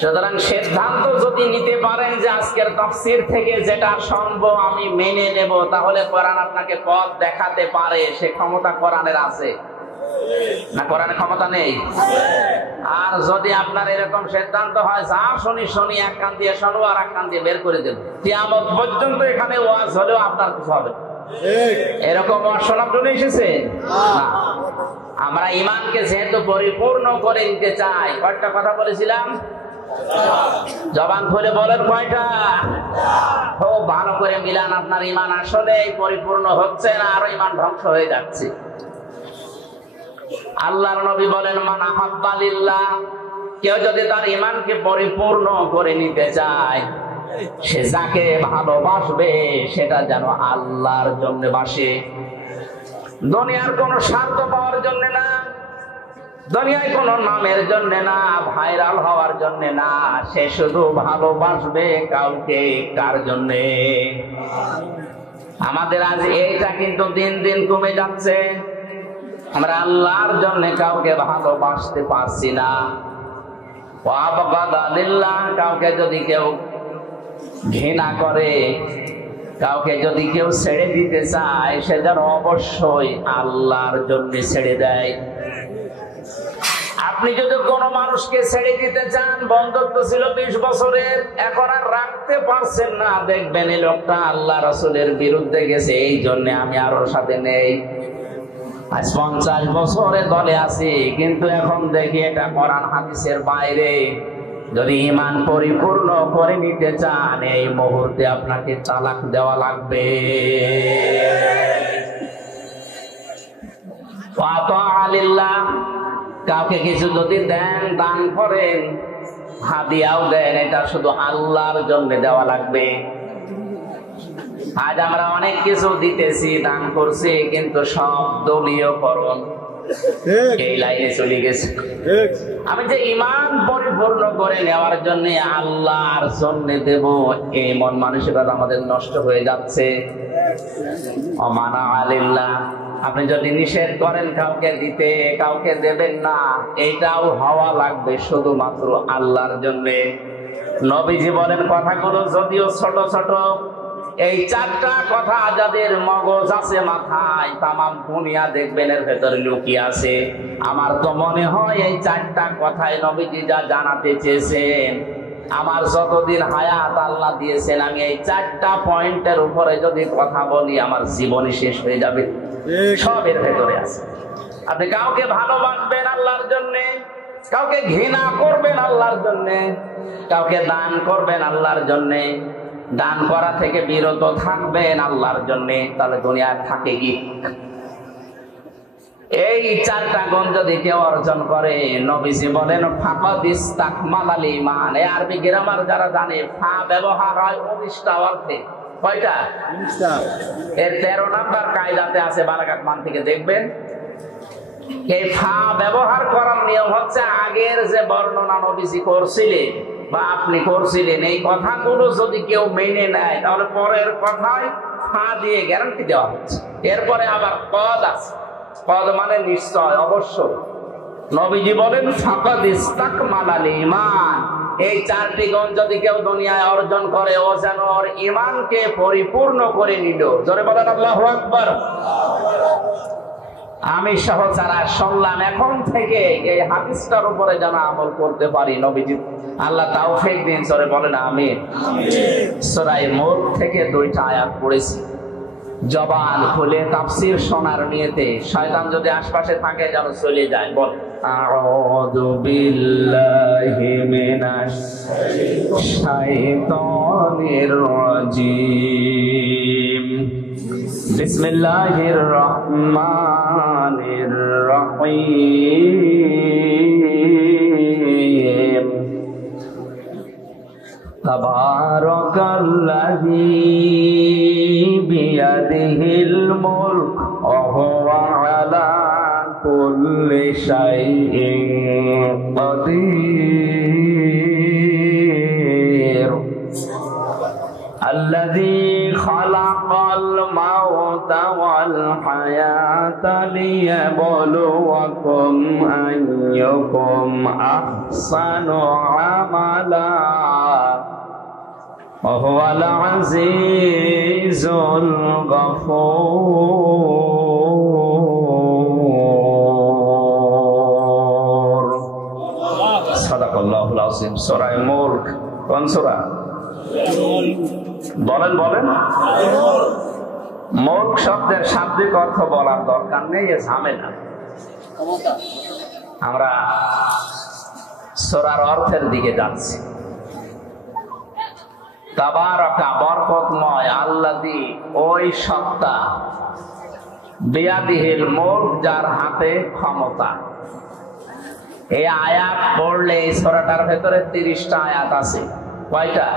সুতরাং সিদ্ধান্ত যদি নিতে পারেন যে আজকের তাফসীর থেকে যেটা শুনবো আমি মেনে নেব, তাহলে কোরআন আপনাকে পথ দেখাতে পারে। সে ক্ষমতা কোরআনের আছে না? কোরআনের ক্ষমতা নেই? আর যদি আপনার এরকম সিদ্ধান্ত হয় যা শুনি এক কান দিয়ে শোনো আর এক কান দিয়ে বের করে দেব, কিয়ামত পর্যন্ত এখানে ওয়াজ হলেও আপনার কিছু হবে। এরকম ওয়াজ শোনার জন্য এসেছে না। আমরা ঈমানকে যেহেতু পরিপূর্ণ করে নিতে চাই, কয়টা কথা বলেছিলাম? জবান খুলে বলেন কয়টা? খুব ভালো করে মিলান। আপনার ঈমান আসলে পরিপূর্ণ হচ্ছে না, আরো ঈমান ধ্বংস হয়ে যাচ্ছে। আল্লাহর নবী বলেন মান আহাব্বা লিল্লাহ, কেউ যদি তার ঈমানকে পরিপূর্ণ করে নিতে চায়, সে যাকে ভালোবাসবে সেটা যেন আল্লাহর জন্য বাসে, দুনিয়ার কোন স্বার্থ পাওয়ার জন্য না, দুনিয়ায় কোন নামের জন্য না, ভাইরাল হওয়ার জন্য না। সে শুধু ভালোবাসবে কাউকে। কার জন্য? আমাদের আজ এইটা কিন্তু দিন দিন কমে যাচ্ছে। আমরা আল্লাহর জন্য কাউকে ভালোবাসতে পারছি না। কাউকে যদি কেউ ঘৃণা করে, কাউকে যদি কেউ ছেড়ে দিতে চায়, সে যেন অবশ্যই আল্লাহর জন্য ছেড়ে দেয়। আপনি যদি কোনো মানুষকে ছেড়ে দিতে চান, বন্ধুত্ব ছিল 20 বছরের, এখন আর রাখতে পারছেন না, দেখবেন এই লোকটা আল্লাহ রাসূলের বিরুদ্ধে গেছে, এই জন্য আমি আর ওর সাথে নেই। আজ 50 বছরে দলে আছি, কিন্তু এখন দেখি এটা কোরআন হাদিসের বাইরে। যদি ঈমান পরিপূর্ণ করে নিতে চান, এই মুহূর্তে আপনাকে তালাক দেওয়া লাগবে। কাউকে কিছু যদি দেন, দান করেন, হাদিয়াও দেন, এটা শুধু আল্লাহর জন্য দেওয়া লাগবে। আজ আমরা অনেক কিছু দিতেছি, দান করছি, কিন্তু সব দলীয়করণ এই লাইনে চলে গেছে। আমি যে ঈমান পরিপূর্ণ করে নেওয়ার জন্য আল্লাহর জন্য দেব, এই মন মানসিকতা আমাদের নষ্ট হয়ে যাচ্ছে। অমানা আলিল্লাহ, আপনি যদি নিষেধ করেন কাউকে দিতে, কাউকে দেবেন না, এইটাও হওয়া লাগবে শুধুমাত্র আল্লাহর জন্য। নবীজি বলেন কথাগুলো যদিও ছোট ছোট, এই 4টা কথা যাদের মগজ আছে মাথায়, তামাম দুনিয়া দেখবেন এর ভেতরে লুকিয়ে আছে। আমার তো মনে হয় এই 4টা কথায় নবীজি যা জানাতে চেয়েছেন, আমার যতদিন হায়াত আল্লাহ দিয়েছেন, আমি এই 4টা পয়েন্টের উপরে যদি কথা বলি আমার জীবনই শেষ হয়ে যাবে। সব এর ভেতরে আছে। আপনি কাউকে ভালোবাসবেন আল্লাহর জন্যে, কাউকে ঘৃণা করবেন আল্লাহর জন্যে, কাউকে দান করবেন আল্লাহর জন্যে, দান করা থেকে বিরত থাকবেন আল্লাহর জন্যে, তাহলে দুনিয়ায় থাকে কি? এই 4টা গুণ যদি কেউ অর্জন করে, নবীজি বলেন ফাকাদ ইসতাকমালাল ঈমান। এই আরবি গ্রামার যারা জানে, ফা ব্যবহার হয় 19টা অর্থে। কয়টা? 19টা। এর 13 নাম্বার কায়দাতে আছে, বালাগাত মান থেকে দেখবেন। এই ফা ব্যবহার করার নিয়ম হচ্ছে, আগের যে বর্ণনা নবীজি করছিলেন বা আপনি করছিলেন, এই কথাগুলো যদি কেউ মেনে নেয়, তাহলে পরের কথায় ফা দিয়ে গ্যারান্টি দেওয়া হচ্ছে। এরপরে আবার কদ আছে, কদ মানে নিশ্চয়, অবশ্য। নবীজি বলেন ফাকাদ ইসতাকমালাল ঈমান। এই 4টি গুণ যদি কেউ দুনিয়ায় অর্জন করে, ও যেন ওর ঈমানকে পরিপূর্ণ করে নিল। জোরে বলেন আল্লাহু আকবার। আমি সহ যারা শুনলাম, এখন থেকে এই হাদিসটার উপরে যেন আমল করতে পারি। নবীজি আল্লাহ তাওফীক দিন। জোরে বলেন আমিন। সূরা মুলক থেকে 2টা আয়াত পড়েছি। জবান খুলে তাফসীর শোনার নিয়তে, শয়তান যদি আশপাশে থাকে যেন চলে যায়। বল আউযু বিল্লাহি মিনাশ শাইতানির শাইতানির রাজীম। বিসমিল্লাহির রহমানির রহিম। তাবারাকাল্লাযী বিয়াদিহিল মুলক ওয়া হুয়া আলা কুল্লি শাইইন কাদির। আল্লাযী খালাকাল মাউতা ওয়াল হায়াতা লিয়াবলুয়াকুম আইয়ুকুম আহসানু আমালা ওয়া হুয়াল আজিজুল গফুর। সাদাকাল্লাহুল আযীম। সূরা মুলক কোন সূরা? বলেন বলেন। মুলক শব্দের শাব্দিক অর্থ বলার দরকার নেই, এ ঝামেলা। আমরা সূরার অর্থের দিকে যাচ্ছি। তাবারাকা বরকতময়, আল্লাযী ওই সত্তা, বিয়াদিহিল মুলক যার হাতে ক্ষমতা। এই আয়াত পড়লে এই সূরাটার ভেতরে 30টা আয়াত আছে। কয়টা?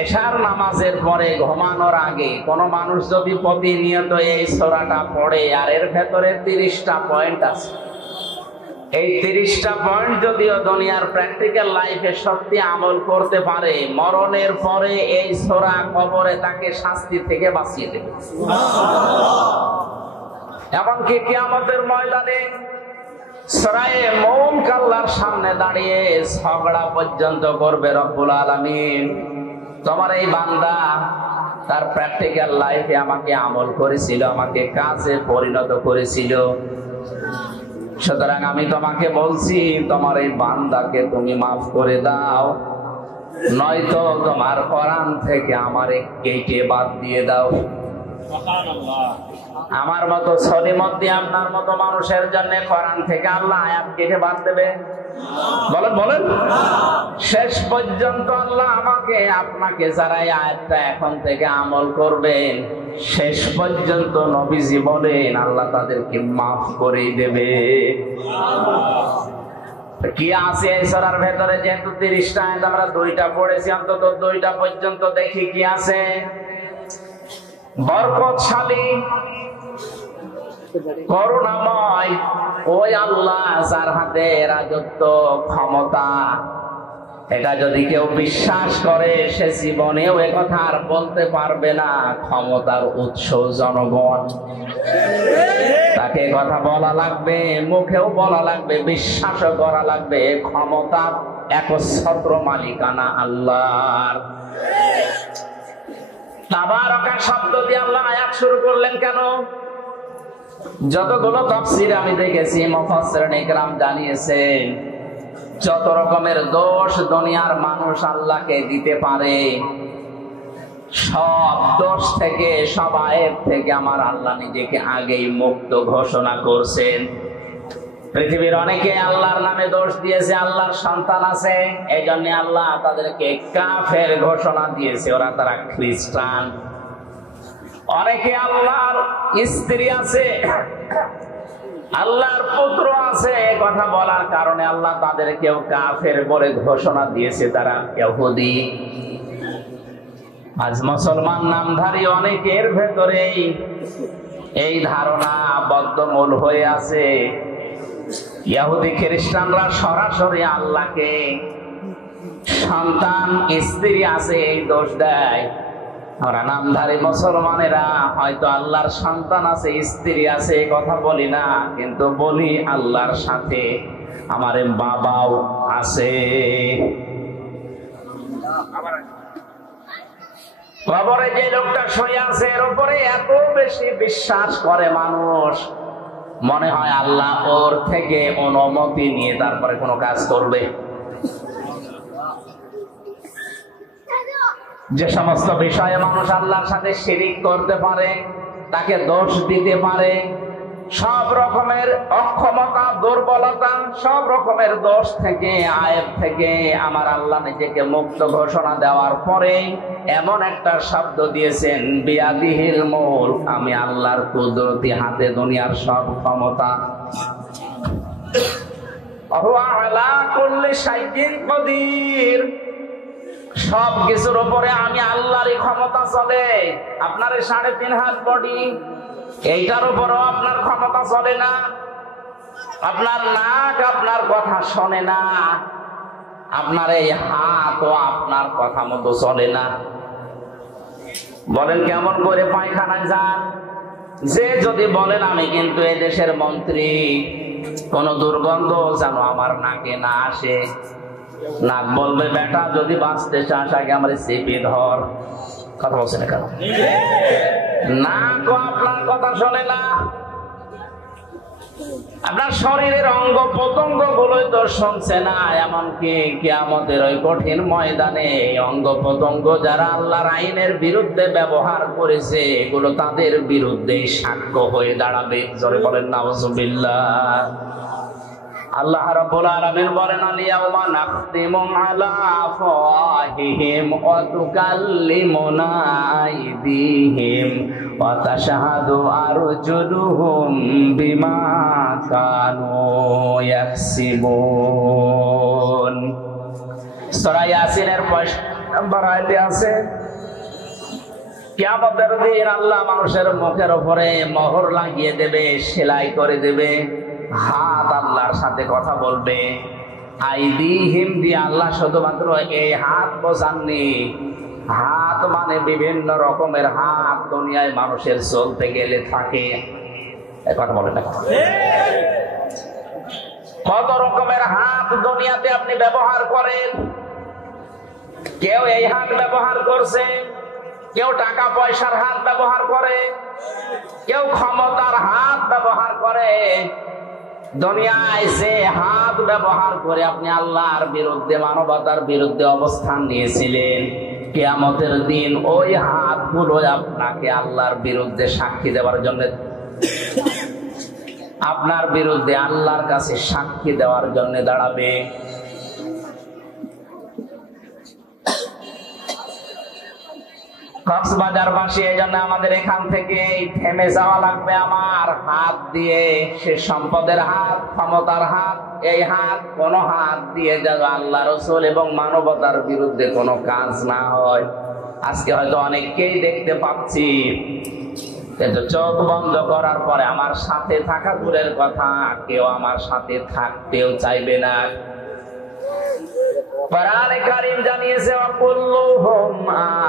এশার নামাজের পরে ঘুমানোর আগে কোন মানুষ যদি প্রতিনিয়ত এই সূরাটা পড়ে, আর এর ভেতরে 30টা পয়েন্ট আছে। এই 30টা পয়েন্ট যদিও দুনিয়ার প্র্যাকটিক্যাল লাইফে সত্যি আমল করতে পারে, মরণের পরে এই সূরা কবরে তাকে শাস্তি থেকে বাঁচিয়ে দেবে। এমনকি কিয়ামতের ময়দানে সূরায়ে মুলক আল্লাহর সামনে দাঁড়িয়ে ঝগড়া পর্যন্ত করবে রব্বুল আলামিন। তোমার এই বান্দা তার প্র্যাকটিক্যাল লাইফে আমাকে আমল করেছিল, আমাকে কাজে পরিণত করেছিল, সুতরাং আমি তোমাকে বলছি তোমার এই বান্দাকে তুমি মাফ করে দাও, নয়তো তোমার কোরআন থেকে আমারে কেটে বাদ দিয়ে দাও। আমার মতো সলিমদ্দি আপনার মতো মানুষের জন্য কোরআন থেকে আল্লাহ আয়াত কেটে বাদ দেবে? বলেন বলেন। শেষ পর্যন্ত আল্লাহ আমাকে আপনাকে যারা এই আয়াতটা এখন থেকে আমল করবেন, শেষ পর্যন্ত নবীজি বলেন আল্লাহ তাদেরকে মাফ করে দেবে। কি আছে এই সূরার ভেতরে? যেহেতু 30টা আয়াত আমরা 2টা পড়েছি, অন্তত 2টা পর্যন্ত দেখি কি আছে। বরকতশালী, করুণাময় ওই আল্লাহ যার হাতে রাজত্ব, ক্ষমতা। এটা যদি কেউ বিশ্বাস করে, সে জীবনেও একথা আর বলতে পারবে না ক্ষমতার উৎস জনগণ। তাকে কথা বলা লাগবে, মুখেও বলা লাগবে, বিশ্বাসও করা লাগবে ক্ষমতার একচ্ছত্র মালিকানা আল্লাহর। তাবারাকা শব্দ দিয়ে আল্লাহ আয়াত শুরু করলেন কেন? যতগুলো তাফসীর আমি দেখেছি, মুফাসসিরিন ইকরাম জানিয়েছে যত রকমের দোষ দুনিয়ার মানুষ আল্লাহকে দিতে পারে, সব দোষ থেকে, সব আয়াত থেকে আমার আল্লাহ নিজেকে আগেই মুক্ত ঘোষণা করছেন। পৃথিবীর অনেকে আল্লাহর নামে দোষ দিয়েছে, আল্লাহর সন্তান আছে, এই জন্য আল্লাহ তাদেরকে কাফের ঘোষণা দিয়েছে, তারা খ্রিস্টান। অনেকে আল্লাহর স্ত্রী আছে, আল্লাহর পুত্র আছে, কথা বলার কারণে আল্লাহ তাদেরকেও কাফের বলে ঘোষণা দিয়েছে, তারা ইহুদি। আজ মুসলমান নামধারী অনেকের ভেতরেই এই ধারণা বদ্ধমূল হয়ে আছে। ইহুদি খ্রিস্টানরা সরাসরি আল্লাহকে সন্তান, স্ত্রী আছে এই দোষ দেয়। আমরা নামধারী মুসলমানেরা হয়তো আল্লাহর সন্তান আছে, স্ত্রী আছে এই কথা বলি না, কিন্তু বলি আল্লাহর সাথে আমার বাবাও আছে। কবরে যে লোকটা শুয়ে আছে এর উপরে এত বেশি বিশ্বাস করে মানুষ, মনে হয় আল্লাহ ওর থেকে অনুমতি নিয়ে তারপরে কোনো কাজ করবে। যে সমস্ত বিষয়ে মানুষ আল্লাহর সাথে শিরিক করতে পারে, তাকে দোষ দিতে পারে, সব রকমের অক্ষমতা, দুর্বলতা, সব রকমের দোষ থেকে, আয়েব থেকে আমার আল্লাহ নিজেকে মুক্ত ঘোষণা দেওয়ার পরে এমন একটা শব্দ দিয়েছেন, বিয়াদিহিল মুলক, আমি আল্লাহর কুদরতি হাতে দুনিয়ার সব ক্ষমতা। ওয়া আলা কুল্লি শাইইন কাদির, সব কিছুর উপরে আমি আল্লাহরই ক্ষমতা চলে। আপনার 3.5 হাত বডি, এইটার উপরও আপনার ক্ষমতা চলে না। আপনার নাক আপনার কথা শোনে না, আপনার এই হাতও আপনার কথা মতো চলে না। বলেন কেমন করে পায়খানায় যান? যে যদি বলেন আমি কিন্তু এই দেশের মন্ত্রী, কোন দুর্গন্ধ যেন আমার নাকে না আসে, নাক বলবে বেটা যদি বাঁচতে চাস আগে আমার চেপে ধর। কথা বলছে না কেন? নাকও আপনার কথা শোনে না। আপনার শরীরের অঙ্গ প্রত্যঙ্গ গুলোই তো শুনছে না। এমনকি কিয়ামতের ওই কঠিন ময়দানে অঙ্গ প্রত্যঙ্গ যারা আল্লাহর আইনের বিরুদ্ধে ব্যবহার করেছে, এগুলো তাদের বিরুদ্ধে সাক্ষ্য হয়ে দাঁড়াবে। জোরে বলেন নাউজুবিল্লাহ। আল্লাহ রাব্বুল আলামিন বলেন, আল-ইয়াওমা নাখতিমু আলা আফওয়াহিহিম ওয়া তুকাল্লিমুনা আইদিহিম ওয়া তাশহাদু আরজুলুহুম বিমা কানু ইয়াকসিবুন। সূরা ইয়াসিনের 5 নম্বর আয়াতে আছে, কিয়ামতের দিন আল্লাহ মানুষের মুখের উপরে মোহর লাগিয়ে দেবে, সেলাই করে দেবে। হাত আল্লাহর সাথে কথা বলবে। আইদিহিম দিয়ে আল্লাহ শুধুমাত্র এই হাত বোঝাননি, হাত মানে বিভিন্ন রকমের হাত দুনিয়ায় মানুষের চলতে গেলে থাকে। কথা বলে না, কত রকমের হাত দুনিয়াতে আপনি ব্যবহার করেন। কেউ এই হাত ব্যবহার করছে, কেউ টাকা পয়সার হাত ব্যবহার করে, কেউ ক্ষমতার হাত ব্যবহার করে। দুনিয়ায় যে হাত ব্যবহার করে আপনি আল্লাহর বিরুদ্ধে, মানবতার বিরুদ্ধে অবস্থান নিয়েছিলেন, কিয়ামতের দিন ওই হাতগুলো আপনাকে আল্লাহর বিরুদ্ধে সাক্ষী দেওয়ার জন্য, আপনার বিরুদ্ধে আল্লাহর কাছে সাক্ষী দেওয়ার জন্য দাঁড়াবে। কক্সবাজারবাসী, এই জন্য আমাদের এখান থেকে থেমে যাওয়া লাগবে। আমার হাত দিয়ে, সে সম্পদের হাত, ক্ষমতার হাত, এই হাত কোন হাত দিয়ে যেন আল্লাহ রাসূল এবং মানবতার বিরুদ্ধে কোনো কাজ না হয়। আজকে হয়তো অনেককেই দেখতে পাচ্ছি, কিন্তু চোখ বন্ধ করার পরে আমার সাথে থাকা দূরের কথা, কেউ আমার সাথে থাকতেও চাইবে না। কোরআনে কারীম জানিয়েছে, ওয়াকুল্লুহুম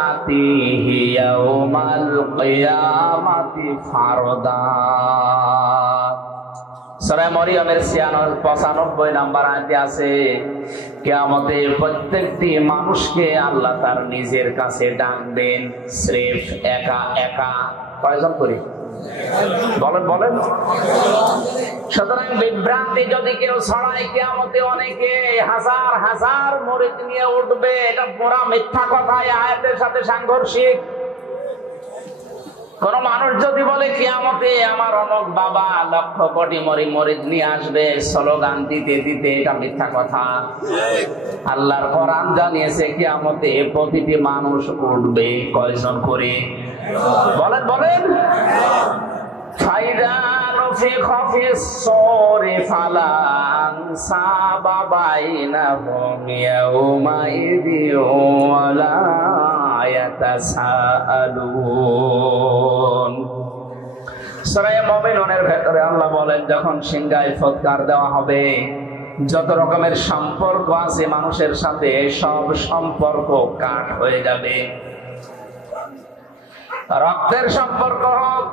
আতিহি ইয়াউমাল কিয়ামাতি ফারদা। সূরা মরিয়মের 95 নম্বর আয়াতে আছে, কিয়ামতে প্রত্যেকটি মানুষকে আল্লাহ তার নিজের কাছে ডাকবেন, স্রেফ একা একা। কয়জন করে বলেন বলেন? সুতরাং বিভ্রান্তি যদি কেউ ছড়ায়, কিয়ামতে অনেকে হাজার হাজার মুরিদ নিয়ে উঠবে। এটা পুরা মিথ্যা কথা, আয়াতের সাথে সাংঘর্ষিক। কোন মানুষ যদি বলে কিয়ামতে আমার অমুক বাবা লক্ষ কোটি মুরিদ নিয়ে আসবে, স্লোগান দিতে দিতে, এটা মিথ্যা কথা। আল্লাহর কোরআন জানিয়েছে কিয়ামতে প্রতিটি মানুষ উঠবে। কয়জন করে বলেন বলেন? ফাইদা নুফিখা ফিস-সূরি ফালা আনসাবা বাইনাহুম ইয়াওমাইযিন ওয়া লা ইয়াতাসাআলুন। সূরা মুমিনুনের ভেতরে আল্লাহ বলেন, যখন সিংহায় ফুৎকার দেওয়া হবে, যত রকমের সম্পর্ক আছে মানুষের সাথে, সব সম্পর্ক কাট হয়ে যাবে। রক্তের সম্পর্ক হোক,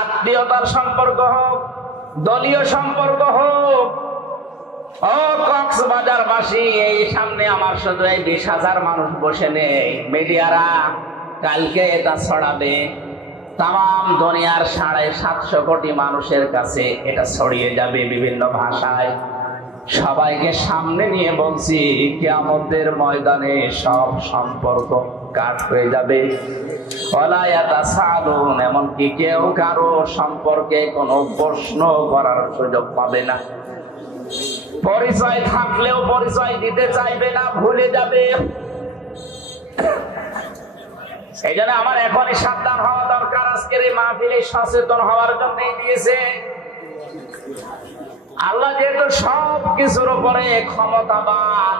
আত্মীয়তার সম্পর্ক হোক, দলীয় সম্পর্ক হোক। ও কক্সবাজারবাসী, এই সামনে আমার শুধু এই 20,000 মানুষ বসে নেই। মিডিয়ারা কালকে এটা ছড়াবে, তাম দুনিয়ার 750 কোটি মানুষের কাছে এটা ছড়িয়ে যাবে বিভিন্ন ভাষায়। সবাইকে সামনে নিয়ে বলছি, কিয়ামতের ময়দানে সব সম্পর্ক কাট হয়ে যাবে। ওয়ালা ইয়াতাসালুন, এমনকি কেউ কারো সম্পর্কে কোনো প্রশ্ন করার সুযোগ পাবে না। পরিচয় থাকলেও পরিচয় দিতে চাইবে না, ভুলে যাবে। এই জন্য আমার এখনই সাবধান হওয়া দরকার। আজকের এই মাহফিলে সচেতন হওয়ার জন্যই দিয়েছে আল্লাহ। যেহেতু সব কিছুর উপরে ক্ষমতাবান,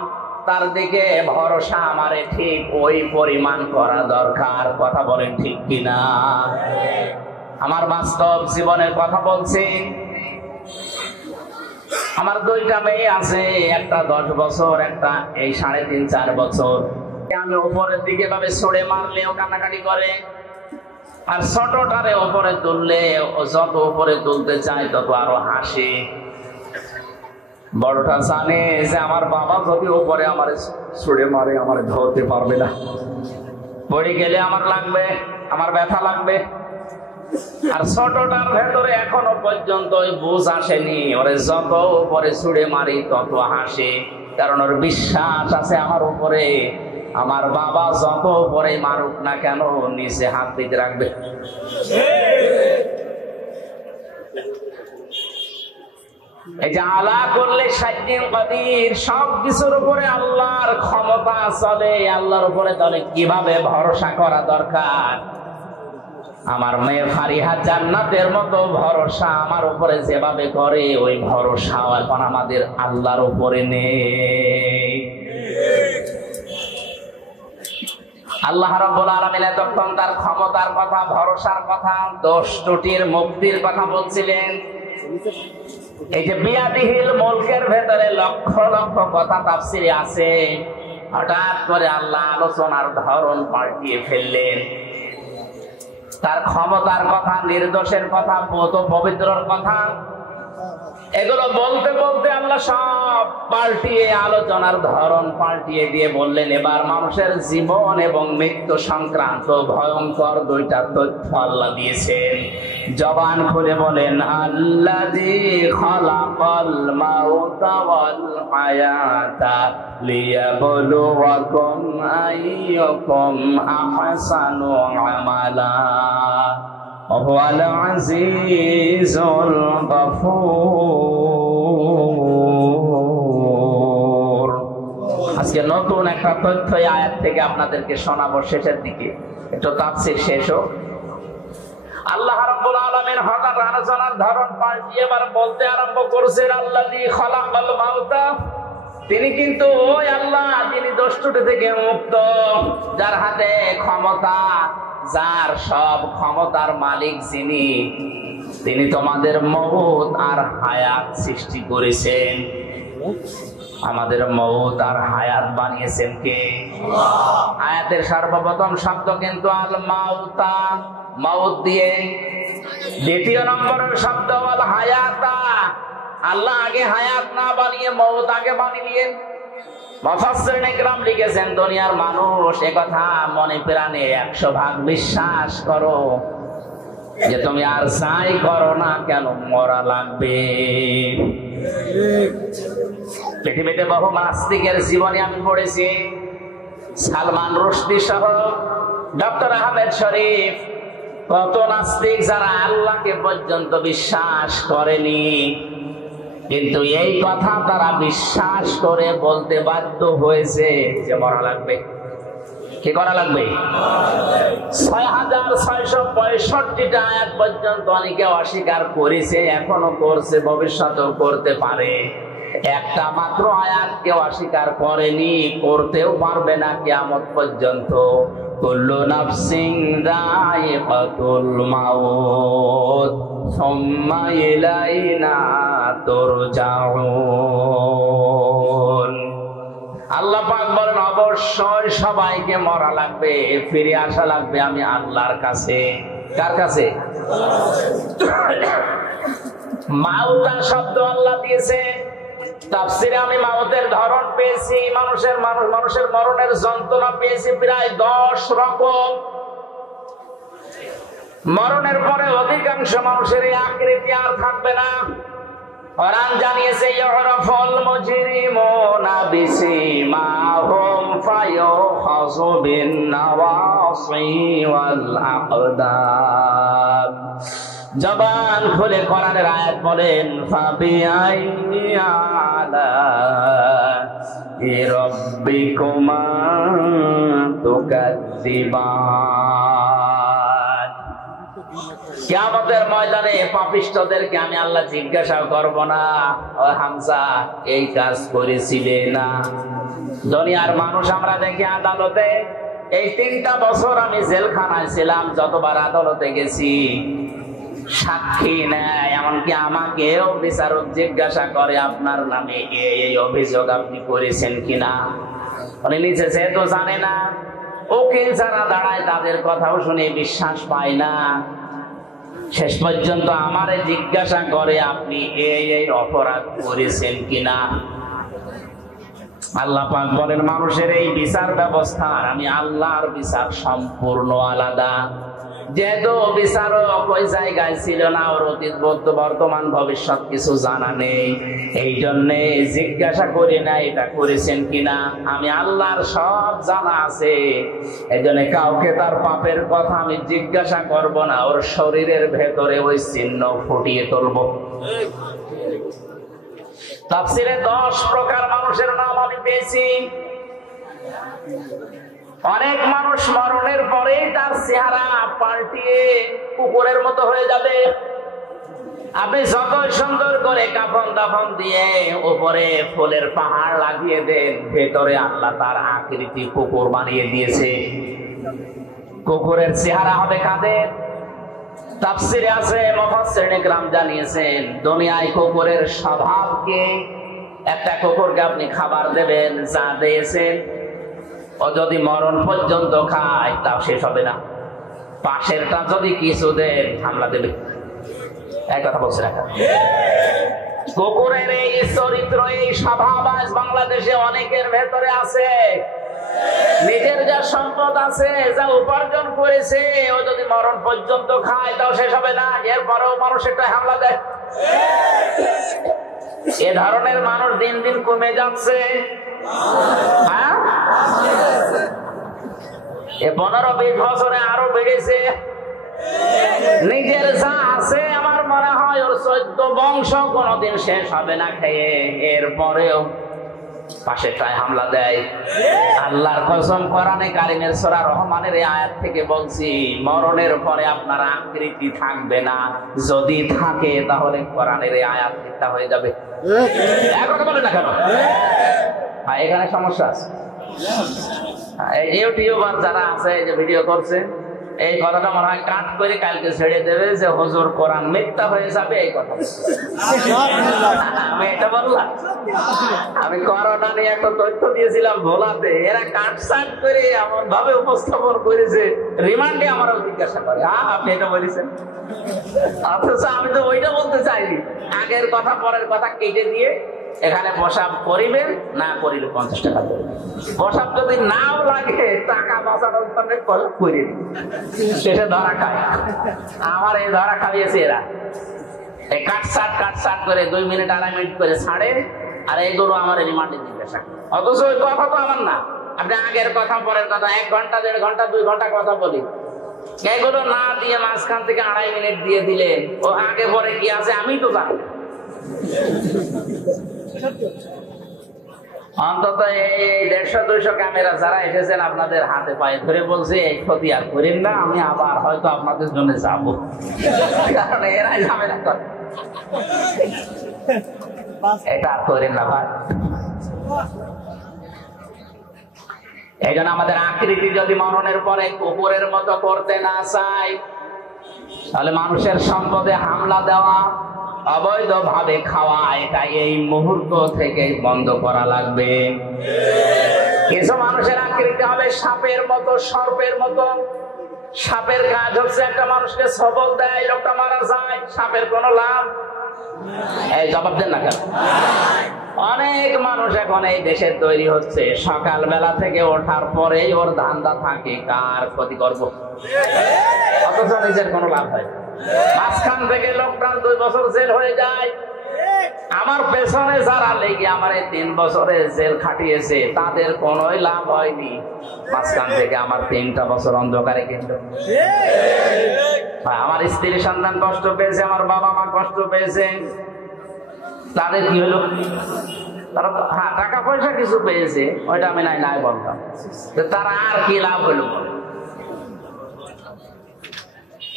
তার দিকে ভরসা আমারে ঠিক ওই পরিমাণ করা দরকার। কথা বলেন ঠিক কিনা? আমার বাস্তব জীবনের কথা বলছি। আমার দুইটা মেয়ে আছে, একটা 10 বছর, একটা এই 3.5-4 বছর। আমি উপরের দিকে ভাবে ছুড়ে মারলেও কান্নাকাটি করে, আর ছোটটারে উপরে তুললে ও যত উপরে তুলতে চায় তত আরো হাসে। বড়টা জানে যে আমার বাবা যদি উপরে আমার ছুড়ে মারে আমার ধরতে পারবে না, পড়ে গেলে আমার লাগবে, আমার ব্যথা লাগবে। আর ছোটটার ভেতরে এখনো পর্যন্ত ওই বুঝ আসেনি, ওরে যত উপরে ছুড়ে মারি তত হাসে। কারণ ওর বিশ্বাস আছে আমার উপরে, আমার বাবা যত উপরে মারুক না কেন নিচে হাত দিতে রাখবে। এই যে আলা করলে সাইয়্যিন কাদির, সব কিছুর উপরে আল্লাহর ক্ষমতা চলে। আল্লাহর উপরে তাহলে কিভাবে ভরসা করা দরকার। আমার মেয়ে ফারিহা জান্নাতের মতো ভরসা আমার উপরে যেভাবে করে, ওই ভরসা এখন আমাদের আল্লাহর উপরে নেই। আল্লাহ রাব্বুল আলামিন তখন তার ক্ষমতার কথা, ভরসার কথা, দোষ ত্রুটির মুক্তির কথা বলছিলেন। এই যে বিয়াদিহিল মুলকের ভেতরে লক্ষ লক্ষ কথা তাফসিরে আছে। হঠাৎ করে আল্লাহ আলোচনার ধরন পাল্টিয়ে ফেললেন। তার ক্ষমতার কথা, নির্দোষের কথা, পবিত্রর কথা, এগুলো বলতে বলতে আল্লাহ সব পাল্টিয়ে আলোচনার ধরন পাল্টিয়ে দিয়ে বললেন, এবার মানুষের জীবন এবং মৃত্যু সংক্রান্ত ভয়ঙ্কর দুইটা তথ্য আল্লাহ দিয়েছেন। জবান খুলে বলেন, আল্লাযী খালাকাল মাউতা ওয়াল হায়াতা লিয়াবলুয়াকুম আইয়ুকুম আহসানু আমালা ওয়াল আজিজুল গফুর। আজকে নতুন একটা তথ্য আয়াত থেকে আপনাদেরকে শোনাবো। শেষের দিকে একটু তাফসীর শেষ হোক। আল্লাহ রাব্বুল আলামিন হঠাৎ আলোচনার ধরন পাল্টিয়ে এবার বলতে আরম্ভ করেছেন, আল্লাযী খালাকাল মাউতা, তিনি কিন্তু ওই আল্লাহ যিনি দোষ ত্রুটি থেকে মুক্ত, যার হাতে ক্ষমতা, যার সব ক্ষমতার মালিক যিনি, তিনি তোমাদের মউত আর হায়াত সৃষ্টি করেছেন। আমাদের মউত আর হায়াত বানিয়েছেন কে? আয়াতের সর্বপ্রথম শব্দ কিন্তু আল মাউতা, মউত দিয়ে। দ্বিতীয় নম্বরের শব্দ আল হায়াতা, আল্লাহ আগে হায়াত না বানিয়ে মউত আগে বানিয়েছেন। মুফাসসিরিন ইকরাম লিখেছেন, দুনিয়ার মানুষ একথা মনে প্রাণে 100 ভাগ বিশ্বাস করো যে তুমি আর যাই করো না কেন মরা লাগবে। পৃথিবীতে বহু নাস্তিকের জীবনে আমি পড়েছি। সালমান রুশদি সহ ডক্টর আহমেদ শরীফ, কত নাস্তিক যারা আল্লাহকে পর্যন্ত বিশ্বাস করেনি, কিন্তু এই কথা তারা বিশ্বাস করে বলতে বাধ্য হয়েছে যে মরা লাগবে। কি করা লাগবে? 6665টা আয়াত পর্যন্ত অনেকে অস্বীকার করেছে, এখনো করছে, ভবিষ্যতেও করতে পারে। একটা মাত্র আয়াত কেউ অস্বীকার করেনি, করতেও পারবে না কিয়ামত পর্যন্ত। কুল্লু নাফসিন যায়িকাতুল মাউত সুম্মা ইলাইনা তুরজাউন। আল্লাহ পাক বলেন, অবশ্যই সবাইকে মরা লাগবে, ফিরে আসা লাগবে আমি আল্লাহর কাছে। কার কাছে? মাউতা শব্দ আল্লাহ দিয়েছে। তাফসীরে আমি মাউতের ধরন পেয়েছি, মানুষের মরণের যন্ত্রণা পেয়েছি প্রায় 10 রকম। মরণের পরে অধিকাংশ মানুষের এই আকৃতি আর থাকবে না। কোরআন জানিয়েছে, ইউরাফুল মুজরিমুনা বিসিমাহুম ফায়ুখাযু বিন-নাওয়াসি ওয়াল আকদাম। জবান খুলে কোরআনের আয়াত বলেন, ফাবিআইয়ি আলা'i রাব্বিকুমা তুকাজ্জিবান। কিয়ামতের ময়দানে পাপিষ্ঠদেরকে আমি আল্লাহ জিজ্ঞাসা করব না, ও হামজা এই কাজ করেছিলে না? দুনিয়ার মানুষ আমরা দেখি আদালতে, এই 3টা বছর আমি জেলখানায় ছিলাম, যতবার আদালতে গেছি সাক্ষী নেয়, এমনকি আমাকেও বিচারক জিজ্ঞাসা করে আপনার নামে এই অভিযোগ আপনি করেছেন কিনা। উনি নিচে যেহেতু জানে না, উকিল যারা দাঁড়ায় তাদের কথাও শুনে বিশ্বাস পায় না, শেষ পর্যন্ত আমারে জিজ্ঞাসা করে আপনি এই অপরাধ করেছেন কিনা। আল্লাহ পাক বলেন, মানুষের এই বিচার ব্যবস্থা আমি আল্লাহর বিচার সম্পূর্ণ আলাদা। যেহেতু বিচারক ওই জায়গায় ছিল না, ওর অতীত বর্তমান ভবিষ্যৎ কিছু জানা নেই, এই জন্য জিজ্ঞাসা করি না এটা করেছেন কিনা। আমি আল্লাহর সব জানা আছে, এই জন্য কাউকে তার পাপের কথা আমি জিজ্ঞাসা করব না, ওর শরীরের ভেতরে ওই চিহ্ন ফুটিয়ে তুলব। তাফসীরে 10 প্রকার মানুষের নাম আমি পেয়েছি। অনেক মানুষ মরণের পরেই তার চেহারা পাল্টিয়ে কুকুরের মতো হয়ে যাবে। আপনি যতই সুন্দর করে কাফন দাফন দিয়ে উপরে ফুলের পাহাড় লাগিয়ে দেন, ভেতরে আল্লাহ তার আকৃতি কুকুর বানিয়ে দিয়েছে। কুকুরের চেহারা হবে কাদের? তাফসীরে আছে, মুফাসসিরিনে কেরাম জানিয়েছেন, দুনিয়ায় কুকুরের স্বভাবকে, একটা কুকুরকে আপনি খাবার দেবেন, যা দিয়েছেন ও যদি মরণ পর্যন্ত খায় তাও শেষ হবে না। পাশেরটা যদি কিছু দেন হামলা দেবে। এক কথা বলছে না, কুকুরের এই চরিত্র, এই স্বভাব আজ বাংলাদেশে অনেকের ভেতরে আছে। নিজের যা সম্পদ আছে, যা উপার্জন করেছে, ও যদি মরণ পর্যন্ত খায় তাও শেষ হবে না, এরপরেও মানুষেরটা হামলা দেয়। এ ধরনের মানুষ দিন দিন কমে যাচ্ছে। হ্যাঁ, 15-20 বছরে আরো বেড়েছে। নিজের যা আছে আমার মনে হয় ওর 14 বংশ কোনদিন শেষ হবে না খেয়ে, এরপরেও পাশেরটায় হামলা দেয়। আল্লাহর কসম, কোরআনে কারিমের সূরা রহমানের এই আয়াত থেকে বলছি, মরণের পরে আপনার আকৃতি থাকবে না, যদি থাকে তাহলে কোরআনের এই আয়াত মিথ্যা হয়ে যাবে। এখন বলে না কেন? এখানে সমস্যা আছে। ইউটিউবার যারা আছে যে ভিডিও করছে, এই কথাটা মনে হয় কাট করে কালকে ছেড়ে দেবে যে হুজুর কোরআন মিথ্যা হয়ে যাবে, এই কথা। আমি এটা বললাম, আমি করোনা নিয়ে একটা তথ্য দিয়েছিলাম ভোলাতে, এরা কাটসাট করে এমন ভাবে উপস্থাপন করেছে, রিমান্ডে আমারও জিজ্ঞাসা করে আপনি এটা বলেছেন, অথচ আমি তো ওইটা বলতে চাইনি। আগের কথা পরের কথা কেটে দিয়ে এখানে বসাব করিবেন, না করিলে 50 টাকা দেবেন। বসাব যদি নাও লাগে টাকা বাঁচানোর জন্য করে শেষে ধরা খায়। আমার এই ধরা খাইয়েছে এরা, এই কাটসাট করে 2 মিনিট 2.5 মিনিট করে ছাড়ে, আর এইগুলো আমার রিমান্ডে জিজ্ঞাসা। অথচ ওই কথা তো আমার না, আপনি আগের কথা পরের কথা 1 ঘন্টা 1.5 ঘন্টা 2 ঘন্টা কথা বলি, এগুলো না দিয়ে মাঝখান থেকে 2.5 মিনিট দিয়ে দিলেন, ও আগে পরে কি আছে আমি তো জানি। অন্তত এই 150-200 ক্যামেরা যারা এসেছেন আপনাদের হাতে পায়ে ধরে বলছে এই ক্ষতি আর করেন না, আমি আবার হয়তো আপনাদের জন্য যাবো, কারণ এরাই ঝামেলা করে। এটা আর করেন না ভাই। এই জন্য আমাদের আকৃতি যদি মরণের পরে কুকুরের মতো করতে না চাই, তাহলে মানুষের সম্পদে হামলা দেওয়া, অবৈধভাবে খাওয়া, এটা এই মুহূর্ত থেকে বন্ধ করা লাগবে। কিছু মানুষের আকৃতি হবে সাপের মতো, সর্পের মতো। সাপের কাজ হচ্ছে একটা মানুষকে সবল দেয়, লোকটা মারা যায়, সাপের কোনো লাভ। এই জবাব দেন না কেন? অনেক মানুষ এখন এই দেশে তৈরি হচ্ছে, সকালবেলা থেকে ওঠার পরেই ওর ধান্দা থাকে কার ক্ষতি করব, অথচ নিজের কোনো লাভ হয়। মাঝখান থেকে লোকটা 2 বছর জেল হয়ে যায়, আমার পেছনে যারা লেগে আমার এই 3 বছরে জেল খাটিয়েছে তাদের কোনোই লাভ হয়নি। মাঝখান থেকে আমার 3টা বছর অন্ধকারে কিন্তু আমার স্ত্রী সন্তান কষ্ট পেয়েছে, আমার বাবা মা কষ্ট পেয়েছে। তাদের কি হলো? তারা হ্যাঁ টাকা পয়সা কিছু পেয়েছে, ওইটা আমি নাই বলতাম। তারা আর কি লাভ হলো?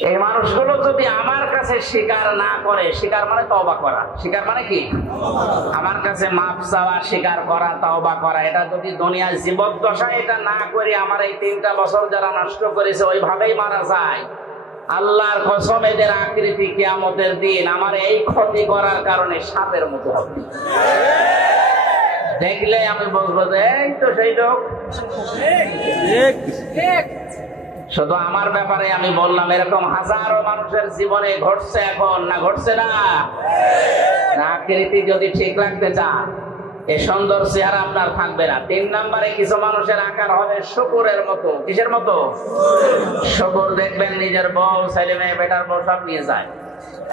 এই মানুষগুলো যদি আমার কাছে স্বীকার না করে, স্বীকার মানে তওবা করা, স্বীকার মানে কি? আমার কাছে মাপ চাওয়া, স্বীকার করা, তওবা করা, এটা যদি দুনিয়ার জীবদ্দশায় এটা না করে আমার এই 3টা বছর যারা নষ্ট করেছে ওইভাবেই মারা যায়, আল্লাহর কসম এদের আকৃতি কিয়ামতের দিন আমার এই ক্ষতি করার কারণে সাপের মতো হবে। দেখলে আমি বলবো যে এই তো সেই লোক। শুধু আমার ব্যাপারে আমি বললাম, এরকম হাজারো মানুষের জীবনে ঘটছে এখন, না ঘটছে না? আকৃতি যদি ঠিক রাখতে চান, এই সুন্দর চেহারা আপনার থাকবে না। 3 নম্বরে কিছু মানুষের আকার হবে শুকুরের মতো। কিসের মতো? শুকুর। দেখবেন নিজের বউ, ছেলে মেয়ে, বেটার বউ সব নিয়ে যায়,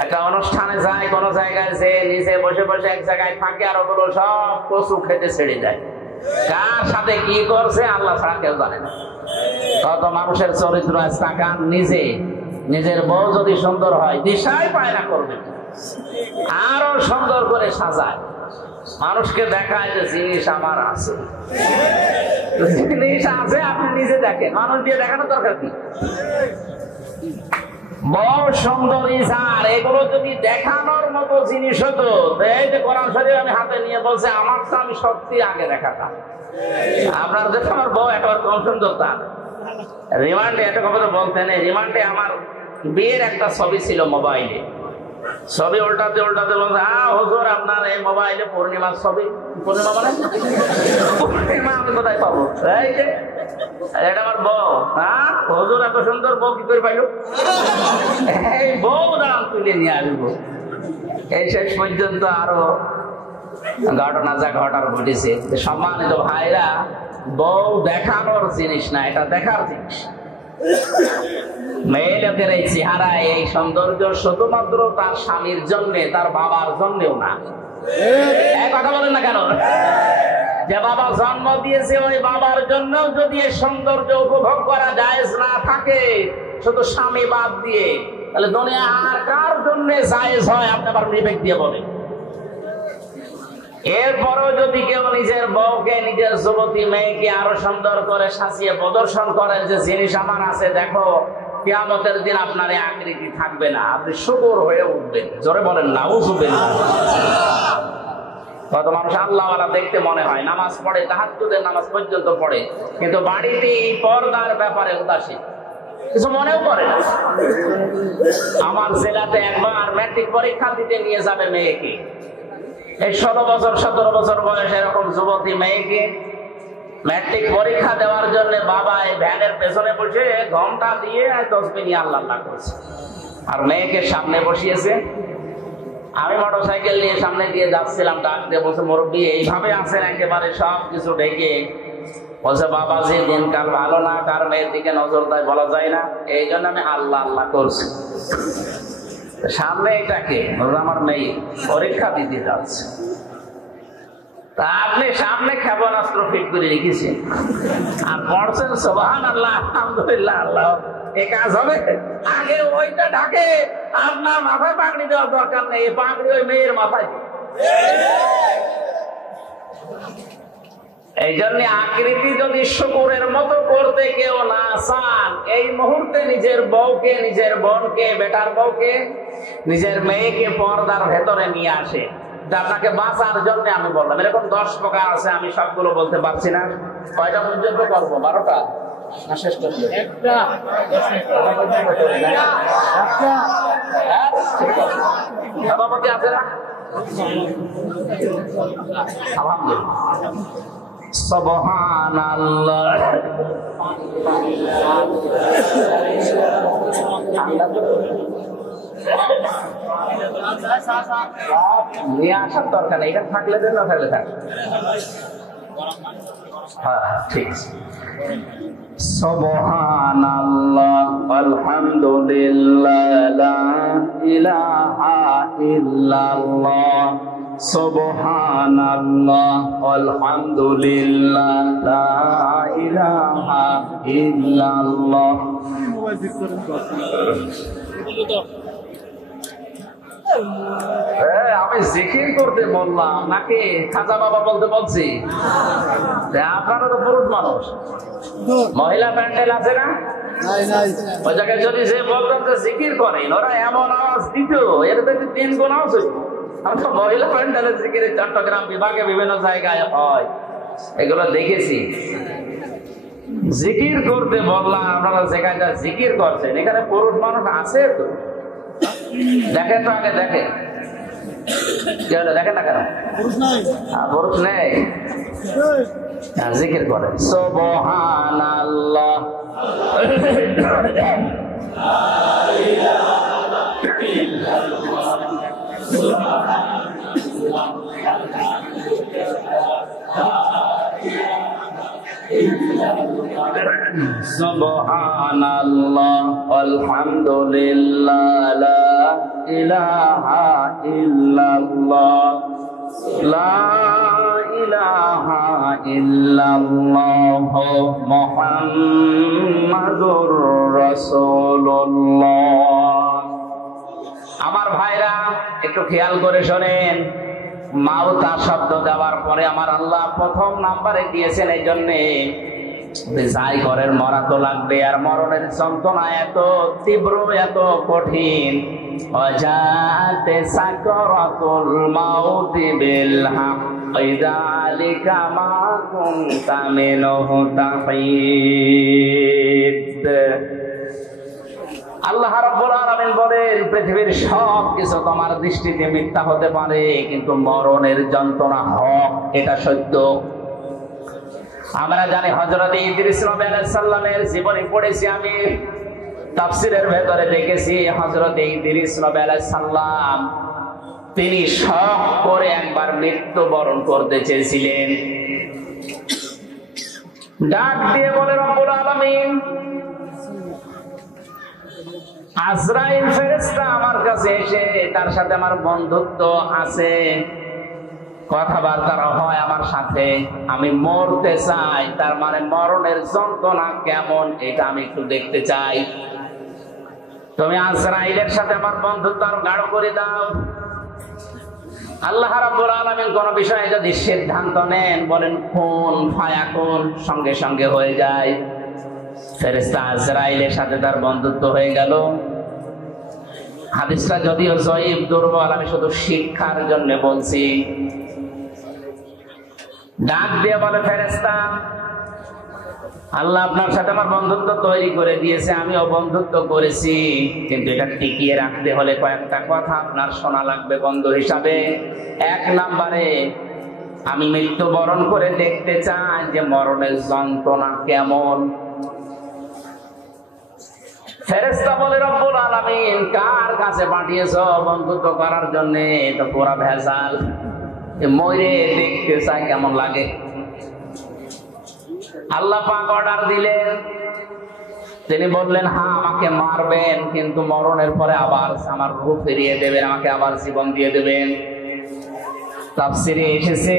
একটা অনুষ্ঠানে যায়, কোন জায়গায় যে নিচে বসে বসে এক জায়গায় থাকে, আর ওগুলো সব কচু খেতে ছেড়ে যায়। কার সাথে কি করছে আল্লাহ ছাড়া কেউ জানে না। কত মানুষের চরিত্র তাকান, নিজের বউ যদি সুন্দর হয় দিশাই পায় না করবে, আরো সুন্দর করে সাজায়, মানুষকে দেখায় যে জিনিস আমার আছে। জিনিস আছে আপনি নিজে দেখেন, মানুষ দিয়ে দেখানোর দরকার কি? বড় সুন্দরী সার, এগুলো যদি দেখানোর মতো জিনিস হতো, এই যে কোরআন শরীফ আমি হাতে নিয়ে বলছে আমারটা আমি সত্যি আগে দেখাতাম। আপনার দেখো আমার বউ একেবারে কম সুন্দর তা রিমান্ডে একটা কথা বলতেন, রিমান্ডে আমার বিয়ের একটা ছবি ছিল মোবাইলে, ছবি উল্টাতে উল্টাতে বলছে হুজুর আপনার এই মোবাইলে পূর্ণিমার ছবি। পূর্ণিমা মানে পূর্ণিমা আমি কোথায় পাবো? এই যে এটা আমার বউ। হ্যাঁ হুজুর এত সুন্দর বউ কি করে পাইল? এই বউ দাম তুলে নিয়ে আসবো। এই শেষ পর্যন্ত আরো ঘটনা যা ঘটার ঘটেছে। সম্মানিত ভাইরা, বউ দেখানোর জিনিস না, এটা দেখার জিনিস। মেয়ে লোকের এই চেহারা, এই সৌন্দর্য শুধুমাত্র তার স্বামীর জন্য, তার বাবার জন্যও না। এক কথা বলেন না কেন? যে বাবা জন্ম দিয়েছে ওই বাবার জন্য যদি এই সৌন্দর্য উপভোগ করা জায়েজ না থাকে, শুধু স্বামী বাদ দিয়ে, তাহলে দুনিয়া আর কার জন্য জায়েজ হয় আপনি আবার বিবেক দিয়ে বলেন। এরপরও যদি কেউ নিজের বউকে, নিজের যুবতী মেয়েকে আরো সুন্দর করে সাজিয়ে প্রদর্শন করেন যে জিনিস আমার আছে দেখো, কিয়ামতের দিন আপনার এই আকৃতি থাকবে না, আপনি শুকর হয়ে উঠবেন। জোরে বলেন নাউযুবিল্লাহ। কত মানুষ আল্লাহওয়ালা দেখতে মনে হয়, নামাজ পড়ে, তাহাজ্জুদের নামাজ পর্যন্ত পড়ে, কিন্তু বাড়িতে এই পর্দার ব্যাপারে উদাসীন, কিছু মনেও করে না। আমার জেলাতে একবার ম্যাট্রিক পরীক্ষা দিতে নিয়ে যাবে মেয়েকে, এই 16 বছর 17 বছর বয়স এরকম যুবতী মেয়েকে ম্যাট্রিক পরীক্ষা দেওয়ার জন্য বাবা এই ভ্যানের পেছনে বসে ঘন্টা দিয়ে তসবিহ নিয়ে আল্লাহ আল্লাহ করছে, আর মেয়েকে সামনে বসিয়েছে। আমি মোটরসাইকেল নিয়ে সামনে দিয়ে যাচ্ছিলাম, ডাক দিয়ে বলছে মুরব্বী এইভাবে আছেন একেবারে সব কিছু ঢেকে। বলছে বাবাজি দিনকাল ভালো না, কার মেয়ের দিকে নজর দেয় বলা যায় না, এই জন্য আমি আল্লাহ আল্লাহ করছি। সামনে এটাকে আমার মেয়ে পরীক্ষা দিতে যাচ্ছে, তা আপনি সামনে ক্ষেপণাস্ত্র ফিট করে রেখেছেন আর পড়ছেন সুবহানাল্লাহ আলহামদুলিল্লাহ, আল্লাহ এ কাজ হবে? আগে ওইটা ঢাকে, আপনার মাথায় পাগড়ি দেওয়ার দরকার নেই, পাগড়ি ওই মেয়ের মাথায়। এই জন্য আকৃতি যদি শুকুরের মতো করতে কেউ না চান, এই মুহূর্তে নিজের বউকে, নিজের বোনকে, বেটার বউকে, নিজের মেয়েকে পর্দার ভেতরে নিয়ে আসে। আপনাকে বাঁচার জন্য আমি বললাম, এরকম 10 প্রকার আছে, আমি সবগুলো বলতে পারছি না। কয়টা পর্যন্ত করবো? 12টা না শেষ করবো? সভাপতি আছে না? আলহামদুলিল্লাহ। সুবহানাল্লাহ। নিয়ে আসার দরকার নেই, এটা থাকলে দেন, না থাকলে থাক। হ্যাঁ ঠিক আছে। সুবহানাল্লাহ আলহামদুলিল্লাহ লা ইলাহা ইল্লাল্লাহ সুবহানাল্লাহ আলহামদুলিল্লাহ লা ইলাহা ইল্লাল্লাহ। আমি জিকির করতে বললাম নাকি খাজা বাবা বলতে বলছি? আপনারা তো পুরুষ মানুষ, মহিলা প্যান্ডেল আছে না? ওই জায়গায় যদি যে বলতাম যে জিকির করেন, ওরা এমন আওয়াজ দিত এর থেকে 3 গুণ আওয়াজ হইত। আমি তো মহিলা প্যান্ডেলের জিকিরের চট্টগ্রাম বিভাগে বিভিন্ন জায়গায় হয়, এগুলো দেখেছি। জিকির করতে বললাম, আপনারা যেখানে জিকির করছেন এখানে পুরুষ মানুষ আছে তো? দেখেন তো আগে, দেখেন দেখেন না কেন পুরুষ নেই? জিকির করেন সুবহানাল্লাহ সুবহানাল্লাহ আলহামদুলিল্লাহ লা ইলাহা ইল্লাল্লাহ লা ইলাহা ইল্লাল্লাহ মুহাম্মাদুর রাসূলুল্লাহ। আমার ভাইরা একটু খেয়াল করে শোনেন, মাউতা শব্দ দেওয়ার পরে আমার আল্লাহ প্রথম নাম্বারে দিয়েছেন এই জন্যে যাই করেন মরা তো লাগবে, আর মরণের যন্ত্রণা এত তীব্র এত কঠিন। ওয়াজাতে সাকরাতুল মাউতি বিল হক যালিকা মা কুনতা মিনহু তাহিদ। আল্লাহ রাব্বুল আলামিন বলেন, পৃথিবীর সব কিছু তোমার দৃষ্টিতে মিথ্যা হতে পারে, কিন্তু মরণের যন্ত্রণা হক, এটা সত্য। আমরা জানি হযরত ইদ্রিস নবী আলাইহিস সালামের জীবনী পড়েছি, আমি তাফসীরের ভেতরে দেখেছি হযরত ইদ্রিস নবী আলাইহিস সালাম তিনি শখ করে একবার মৃত্যুবরণ করতে চেয়েছিলেন। ডাক দিয়ে বলে রব্বুল আলামিন, আজরাইল ফেরেশতা আমার কাছে এসে, তার সাথে আমার বন্ধুত্ব আছে, কথাবার্তা হয় আমার সাথে, আমি মরতে চাই, তার মানে মরণের যন্ত্রণা কেমন এটা আমি একটু দেখতে চাই। তুমি আজরাইলের সাথে আমার বন্ধুত্ব আরো গাঢ় করে দাও। আল্লাহ রাব্বুল আলামিন কোন বিষয়ে যদি সিদ্ধান্ত নেন, বলেন কুন ফায়াকুন, সঙ্গে সঙ্গে হয়ে যায়। ফেরেশতা আজরাইলের সাথে তার বন্ধুত্ব হয়ে গেল। হাদিসটা যদিও জয়ীফ, দুর্বল, আমি শুধু শিক্ষার জন্য বলছি। ডাক দিয়ে বলে ফেরেশতা, আল্লাহ আপনার সাথে আমার বন্ধুত্ব তৈরি করে দিয়েছে, আমিও বন্ধুত্ব করেছি, কিন্তু এটা টিকিয়ে রাখতে হলে কয়েকটা কথা আপনার শোনা লাগবে বন্ধু হিসাবে। 1 নম্বরে, আমি মৃত্যুবরণ করে দেখতে চাই যে মরণের যন্ত্রণা কেমন। ফেরেশতা বলে, রব্বুল আলামিন কার কাছে পাঠিয়েছো বন্ধুত্ব করার জন্য? এটা পুরা ভেজাল, মরে দেখতে চাই কেমন লাগে। আল্লাহ পাক অর্ডার দিলেন, তিনি বললেন হ্যাঁ আমাকে মারবেন, কিন্তু মরণের পরে আবার আমার রূহ ফিরিয়ে দেবেন, আমাকে আবার জীবন দিয়ে দেবেন। তাফসীরে এসেছে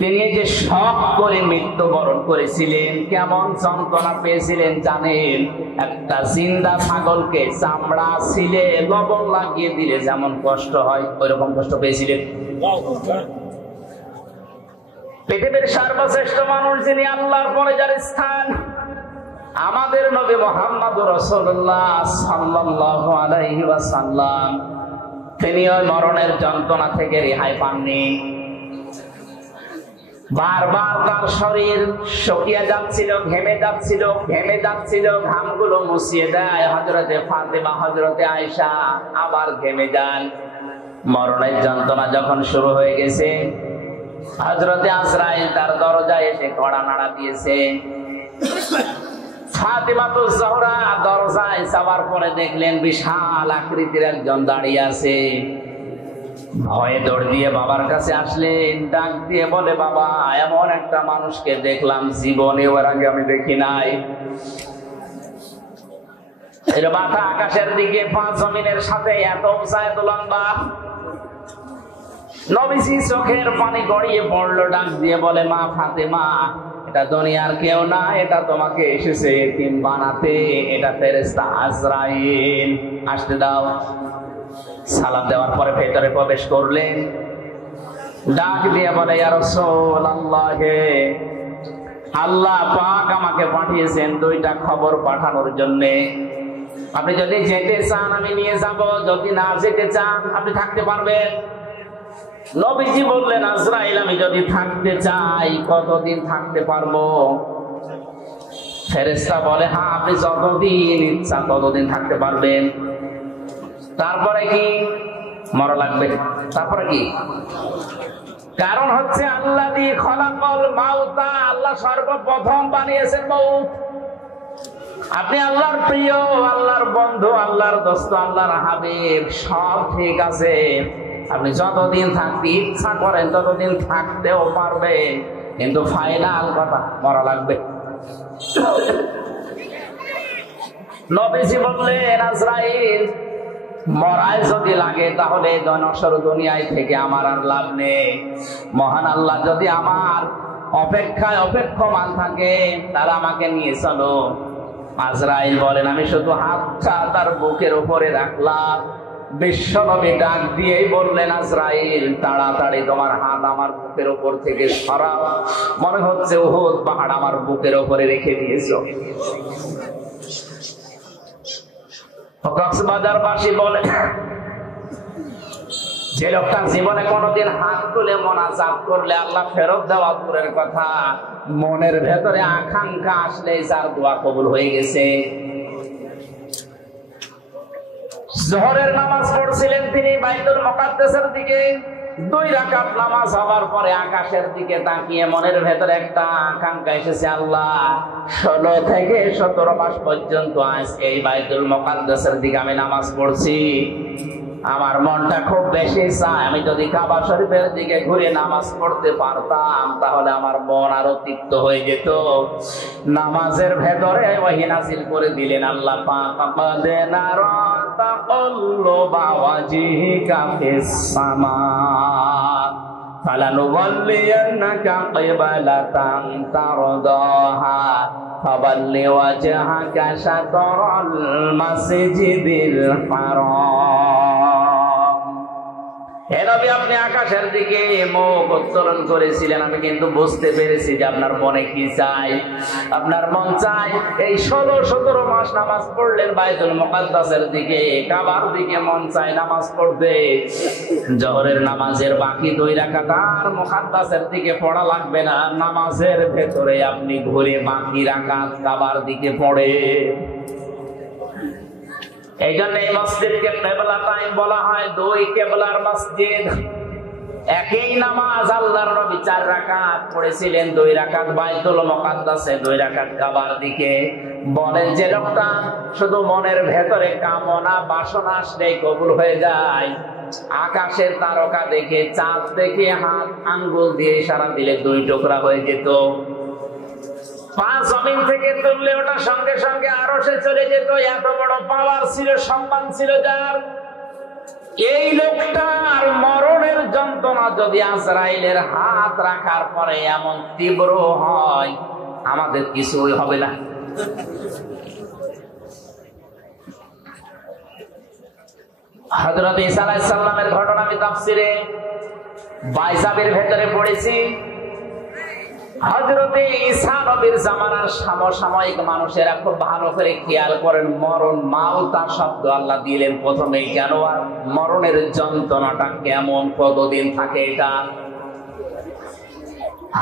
তিনি যে শখ করে মৃত্যুবরণ করেছিলেন, কেমন যন্ত্রণা পেয়েছিলেন জানেন? একটা জিন্দা ছাগলকে চামড়া ছিলে লবণ লাগিয়ে দিলে যেমন কষ্ট হয়, ওইরকম কষ্ট পেয়েছিলেন। পৃথিবীর সর্বশ্রেষ্ঠ মানুষ যিনি, আল্লাহর পরে যার স্থান, আমাদের নবী মুহাম্মদুর রাসূলুল্লাহ সাল্লাল্লাহু আলাইহি ওয়াসাল্লাম, তিনি ওই মরণের যন্ত্রণা থেকে রেহাই পাননি। বারবার তার শরীর শুকিয়ে যাচ্ছিল, ঘেমে যাচ্ছিল, ঘামগুলো মুছিয়ে দেয় হযরতে ফাতেমা, হযরতে আয়েশা, আবার ঘেমে যান। মরণের যন্ত্রণা যখন শুরু হয়ে গেছে, হযরতে আজরাইল তার দরজায় এসে কড়া নাড়া দিয়েছে। ফাতেমাতুজ জহরা দরজায় যাওয়ার পরে দেখলেন বিশাল আকৃতির একজন দাঁড়িয়ে আছে। ভয়ে দৌড় দিয়ে বাবার কাছে আসলেন, ডাক দিয়ে বলে, বাবা এমন একটা মানুষকে দেখলাম জীবনে ওর আগে আমি দেখি নাই। এর মাথা আকাশের দিকে, পা জমিনের সাথে, এত উঁচা এত লম্বা। নবীজি চোখের পানি গড়িয়ে পড়লো, ডাক দিয়ে বলে, মা ফাতেমা, এটা দুনিয়ার কেউ না, এটা তোমাকে এসেছে এতিম বানাতে, এটা ফেরেশতা আজরাইল, আসতে দাও। সালাম দেওয়ার পরে ভেতরে প্রবেশ করলেন, ডাক দিয়ে বলে, ইয়া রাসূলুল্লাহ, আল্লাহ পাক আমাকে পাঠিয়েছেন দুইটা খবর পাঠানোর জন্যে। আপনি যদি যেতে চান আমি নিয়ে যাব, যদি না যেতে চান আপনি থাকতে পারবেন। নবীজি বললেন, আজরাইল, আমি যদি থাকতে চাই কতদিন থাকতে পারবো? ফেরেশতা বলে, হ্যাঁ আপনি যতদিন ইচ্ছা ততদিন থাকতে পারবেন। তারপরে কি? মরা লাগবে। তারপরে কি? কারণ হচ্ছে আল্লাযী খলাকাল মাউতা, আল্লাহ সর্বপ্রথম বানিয়েছেন মউত। আপনি আল্লাহর প্রিয়, আল্লাহর বন্ধু, আল্লাহর দোস্ত, আল্লাহর হাবিব, সব ঠিক আছে। আপনি যতদিন থাকতে ইচ্ছা করেন ততদিন থাকতেও পারবেন, কিন্তু ফাইনাল কথা, মরা লাগবে। নবীজি বললেন, আজরাইল, মরাই যদি লাগে তাহলে নশ্বর দুনিয়ায় থেকে আমার আর লাভ নেই। মহান আল্লাহ যদি আমার অপেক্ষায় অপেক্ষমান থাকে তারা আমাকে নিয়ে চলো। আজরাইল বলেন, আমি শুধু হাতটা তার বুকের উপরে রাখলাম। বিশ্বনবী ডাক দিয়েই বললেন, আজরাইল, তাড়াতাড়ি তোমার হাত আমার বুকের উপর থেকে সরাও, মনে হচ্ছে উহুদ পাহাড় আমার বুকের উপরে রেখে দিয়েছো। কক্সবাজারবাসী বলে, যে লোকটা জীবনে কোনোদিন হাত তুলে মোনাজাত করলে আল্লাহ ফেরত দেওয়া দূরের কথা, মনের ভেতরে আকাঙ্ক্ষা আসলে যার দোয়া কবুল হয়ে গেছে। জোহরের নামাজ পড়ছিলেন তিনি বাইতুল মুকাদ্দাসের দিকে। 2 রাকাত নামাজ হওয়ার পরে আকাশের দিকে তাকিয়ে মনের ভেতরে একটা আকাঙ্ক্ষা এসেছে, আল্লাহ 16 থেকে 17 মাস পর্যন্ত আজকে এই বাইতুল মুকাদ্দাসের দিকে আমি নামাজ পড়ছি। আমার মনটা খুব বেশি চায় আমি যদি কাবা শরীফের দিকে ঘুরে নামাজ পড়তে পারতাম তাহলে আমার মন আরো তৃপ্ত হয়ে যেত। নামাজের ভেতরে ওহী নাযিল করে দিলেন আল্লাহ পাক, قَدْ نَرَى تَقَلُّبَ وَجْهِكَ فِي السَّمَاءِ فَلَنُوَلِّيَنَّكَ قِبْلَةً تَرْضَاهَا فَوَلِّ وَجْهَكَ شَطْرَ الْمَسْجِدِ الْحَرَامِ। হে নবী, আপনি আকাশের দিকে মুখ উত্তোলন করেছিলেন, আমি কিন্তু বুঝতে পেরেছি যে আপনার মনে কি চাই। আপনার মন চাই এই 16-17 মাস নামাজ পড়লেন বাইতুল মুকাদ্দাসের দিকে, কাবার দিকে মন চাই নামাজ পড়তে। জোহরের নামাজের বাকি 2 রাকাত আর মুকাদ্দাসের দিকে পড়া লাগবে না, নামাজের ভেতরে আপনি ঘুরে বাকি রাকাত কাবার দিকে পড়ে। এই জন্য এই মসজিদকে কিবলা টাইম বলা হয়, 2 কিবলার মসজিদ। একই নামাজ আল্লাহর নবী 4 রাকাত পড়েছিলেন, 2 রাকাত বাইতুল মুকাদ্দাসে, 2 রাকাত কাবার দিকে। বলেন যে লোকটা শুধু মনের ভেতরে কামনা বাসনা আসলেই কবুল হয়ে যায়, আকাশের তারকা দেখে, চাঁদ দেখে হাত আঙ্গুল দিয়ে ইশারা দিলে 2 টুকরা হয়ে যেত। 5 জমিন থেকে তুললে ওটা সঙ্গে সঙ্গে আরশে চলে যেত। এত বড় পাওয়ার ছিল, সম্মান ছিল যার। এই লোকটার মরণের যন্ত্রণা যদি আজরাইলের হাত রাখার পরে এমন তীব্র হয়, আমাদের কিছুই হবে না। হযরত ঈসা আলাইহিস সালামের ঘটনা আমি তাফসিরে বাইজাবের ভেতরে পড়েছি। হযরতে ঈসা নবীর জামানার সমসাময়িক মানুষেরা খুব ভালো করে খেয়াল করেন, মরণ মাউতা শব্দ আল্লাহ দিলেন প্রথমেই, কেন আর মরণের যন্ত্রণাটা কেমন, কতদিন থাকে এটা।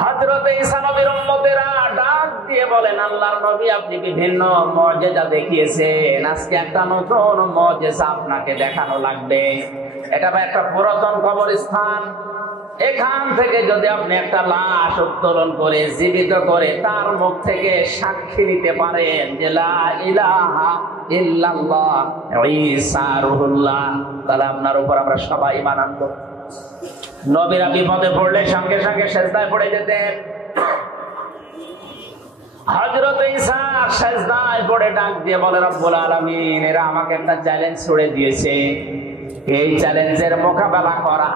হযরতে ঈসা নবীর উম্মতেরা ডাক দিয়ে বলেন, আল্লাহর নবী আপনি বিভিন্ন মুজিজা দেখিয়েছেন, আজকে একটা নতুন মুজিজা আপনাকে দেখানো লাগবে। এটা একটা পুরাতন কবরস্থান, এখান থেকে যদি আপনি একটা লাশ উত্তোলন করে জীবিত করে তার মুখ থেকে সাক্ষী দিতে পারেন যে লা ইলাহা ইল্লাল্লাহ ঈসা রুহুল্লাহ, তাহলে আপনার উপর আমরা সবাই ঈমান আনবো। নবীরা বিপদে পড়লে সঙ্গে সঙ্গে সেজদায় পড়ে যেতেন। হযরত ঈসা সেজদায় পড়ে ডাক দিয়ে বলে, রব্বুল আলামিন, এরা আমাকে একটা চ্যালেঞ্জ ছুড়ে দিয়েছে, এই চ্যালেঞ্জের মোকাবেলা করা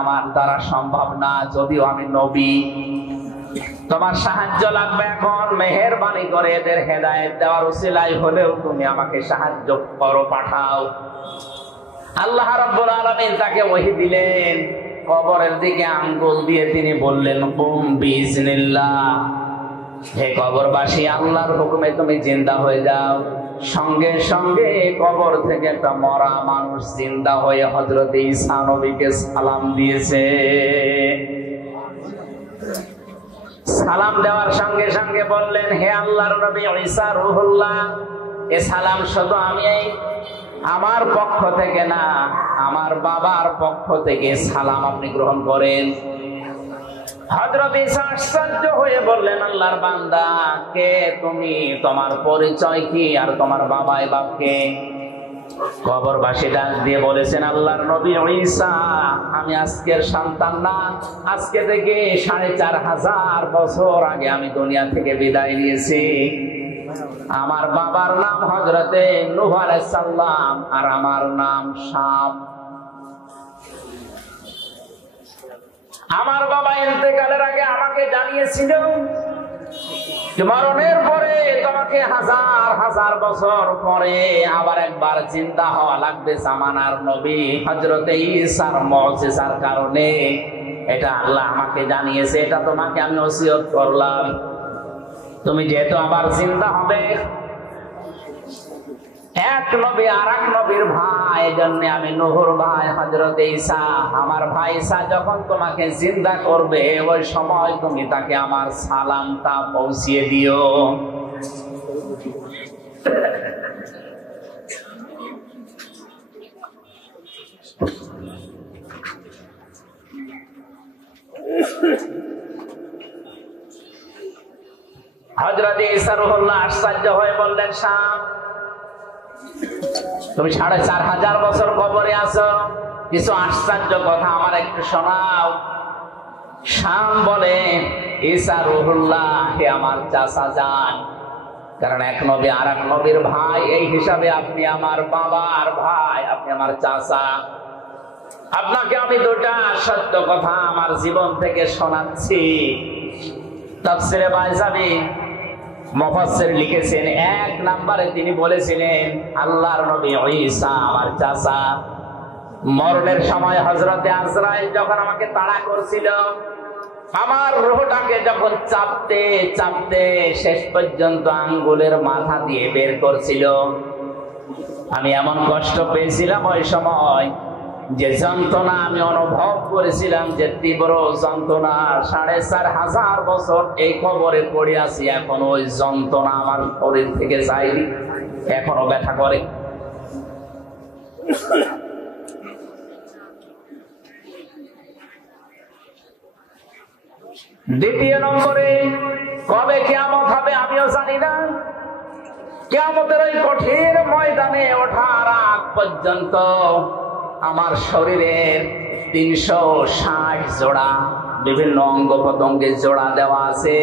আমার দ্বারা সম্ভব না, যদিও আমি নবী। তোমার সাহায্য লাগবে এখন, মেহেরবানি করে এদের হেদায়েত দেওয়ার উসিলায় হলেও তুমি আমাকে সাহায্য করো, পাঠাও। আল্লাহ রাব্বুল আলামিন তাকে ওহী দিলেন, কবরের দিকে আঙ্গুল দিয়ে তিনি বললেন, কুম বিইজনিল্লাহ, হে কবরবাসী, আল্লাহর হুকুমে তুমি জিন্দা হয়ে যাও। সঙ্গে সঙ্গে কবর থেকে একটা মরা মানুষ জিন্দা হয়ে হযরত ঈসা নবীকে সালাম দিয়েছে। সালাম দেওয়ার সঙ্গে সঙ্গে বললেন, হে আল্লাহর নবী ঈসা রূহুল্লাহ, এ সালাম শুধু আমি আমার পক্ষ থেকে না, আমার বাবার পক্ষ থেকে সালাম আপনি গ্রহণ করেন। হযরত ঈসা আশ্চর্য হয়ে বললেন, আল্লাহর বান্দা, কে তুমি, তোমার পরিচয় কি, আর তোমার বাবাই বাপকে? কবরবাসী ডাক দিয়ে বলেছেন, আল্লাহর নবী ঈসা, আমি আজকের সন্তান না, আজকে থেকে ৪৫০০ বছর আগে আমি দুনিয়া থেকে বিদায় নিয়েছি। আমার বাবার নাম হযরতে নূহ আলাইহিস সালাম, আর আমার নাম শাম। আমার বাবা ইন্তেকালের আগে আমাকে জানিয়েছিল মরণের পরে তোমাকে ১০০০ বছর পরে আবার একবার চিন্তা হওয়া লাগবে জামানার নবী হযরতে ঈসার মুজিজার কারণে। এটা আল্লাহ আমাকে জানিয়েছে, এটা তোমাকে আমি ওসিয়ত করলাম। তুমি যেহেতু আবার চিন্তা হবে, এক নবী আর এক নবীর ভাই, এজন্য আমি নূহর ভাই হযরতে ঈসা, আমার ভাই ঈসা যখন তোমাকে জিন্দা করবে, ওই সময় তুমি তাকে আমার সালামটা পৌঁছিয়ে দিও। হযরতে ঈসা রূহুল্লাহ আশ্চর্য হয়ে বললেন, শাম, তুমি ৪৫০০ বছর কবরে আছো, কিছু আশ্চর্য কথা আমার একটু শোনাও। শাম বলে, ঈসা রূহুল্লাহ, হে আমার চাচা যান, কারণ এক নবী আর এক নবীর ভাই, এই হিসাবে আপনি আমার বাবার ভাই, আপনি আমার চাচা। আপনাকে আমি দুটা সত্য কথা আমার জীবন থেকে শোনাচ্ছি। তাফসীরে বাইজাবি মুফাসসির লিখেছেন, ১ নম্বরে তিনি বলেছিলেন, আল্লাহর নবী ঈসা আমার চাচা। মরণের সময় হযরতে আজরাইল যখন আমাকে তাড়া করছিল, আমার রূহটাকে যখন চাপতে চাপতে শেষ পর্যন্ত আঙ্গুলের মাথা দিয়ে বের করছিল, আমি এমন কষ্ট পেয়েছিলাম ওই সময়, যে যন্ত্রণা আমি অনুভব করেছিলাম, যে তীব্র যন্ত্রণা। ৪৫০০ বছর এই কবরে পড়ে আছি, এখন ওই যন্ত্রণা আমার শরীর থেকে যায়নি, এখনো ব্যথা করে। দ্বিতীয় নম্বরে, কবে কিয়ামত হবে আমিও জানি না। কিয়ামতের ওই কঠিন ময়দানে ওঠার আগ পর্যন্ত আমার শরীরের ৩৬০ জোড়া বিভিন্ন অঙ্গ প্রত্যঙ্গে জোড়া দেওয়া আছে।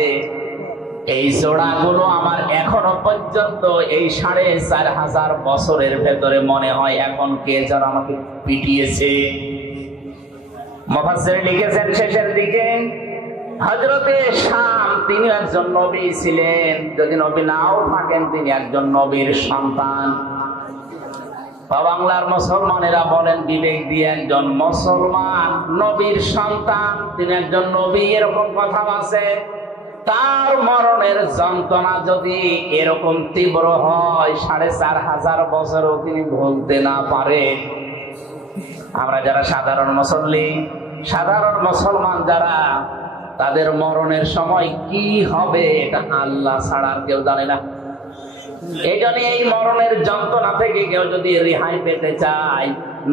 এই জোড়াগুলো আমার এখনো পর্যন্ত এই ৪৫০০ বছরের ভেতরে মনে হয় এখন কে যেন আমাকে পিটিয়েছে। মুফাসসির লিখেছেন শেষের দিকে, হযরতে শাম তিনি একজন নবী ছিলেন, যদি নবী নাও থাকেন তিনি একজন নবীর সন্তান। বাংলার মুসলমানেরা বলেন বিবেক দিয়ে, একজন মুসলমান নবীর সন্তান, তিনি একজন নবী, এরকম কথা আছে। তার মরণের যন্ত্রণা যদি এরকম তীব্র হয়, ৪৫০০ বছরও তিনি ভুলতে না পারে। আমরা যারা সাধারণ মুসল্লি, সাধারণ মুসলমান যারা, তাদের মরণের সময় কি হবে এটা আল্লাহ ছাড়া আর কেউ জানে না। এই জন্য এই মরণের যন্ত্রণা থেকে কেউ যদি রেহাই পেতে চায়,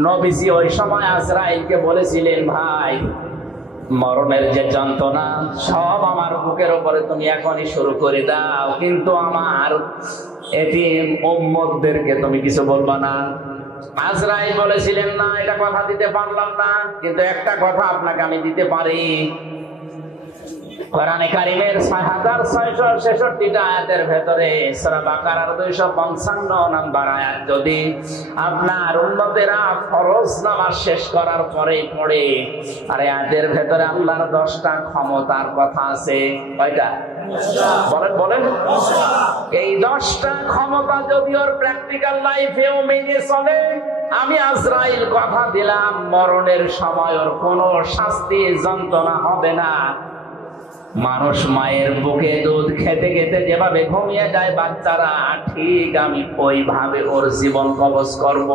নবীজি ওই সময় আজরাইলকে বলেছিলেন, ভাই মরণের যে যন্ত্রণা সব আমার বুকের উপরে তুমি এখনই শুরু করে দাও, কিন্তু আমার এতিম উম্মতদেরকে তুমি কিছু বলবা না। আজরাইল বলেছিলেন, না এটা কথা দিতে পারলাম না, কিন্তু একটা কথা আপনাকে আমি দিতে পারি। কোরআনে কারীমের 6666টা আয়াতের ভেতরে সূরা বাকারার 255 নম্বর আয়াত যদি আপনার উম্মতেরা ফরজ নামাজ শেষ করার পরে পড়ে, আর আয়াতের ভেতরে আল্লাহর 10টা ক্ষমতার কথা আছে। কয়টা? বলেন বলেন। এই 10টা ক্ষমতা যদি ওর প্র্যাকটিক্যাল লাইফেও মেনে চলে, আমি আজরাইল কথা দিলাম মরণের সময় ওর কোনো শাস্তি যন্ত্রণা হবে না। মানুষ মায়ের বুকে দুধ খেতে খেতে যেভাবে ঘুমিয়ে যায় বাচ্চারা, ঠিক আমি ওইভাবে ওর জীবন কবজ করব।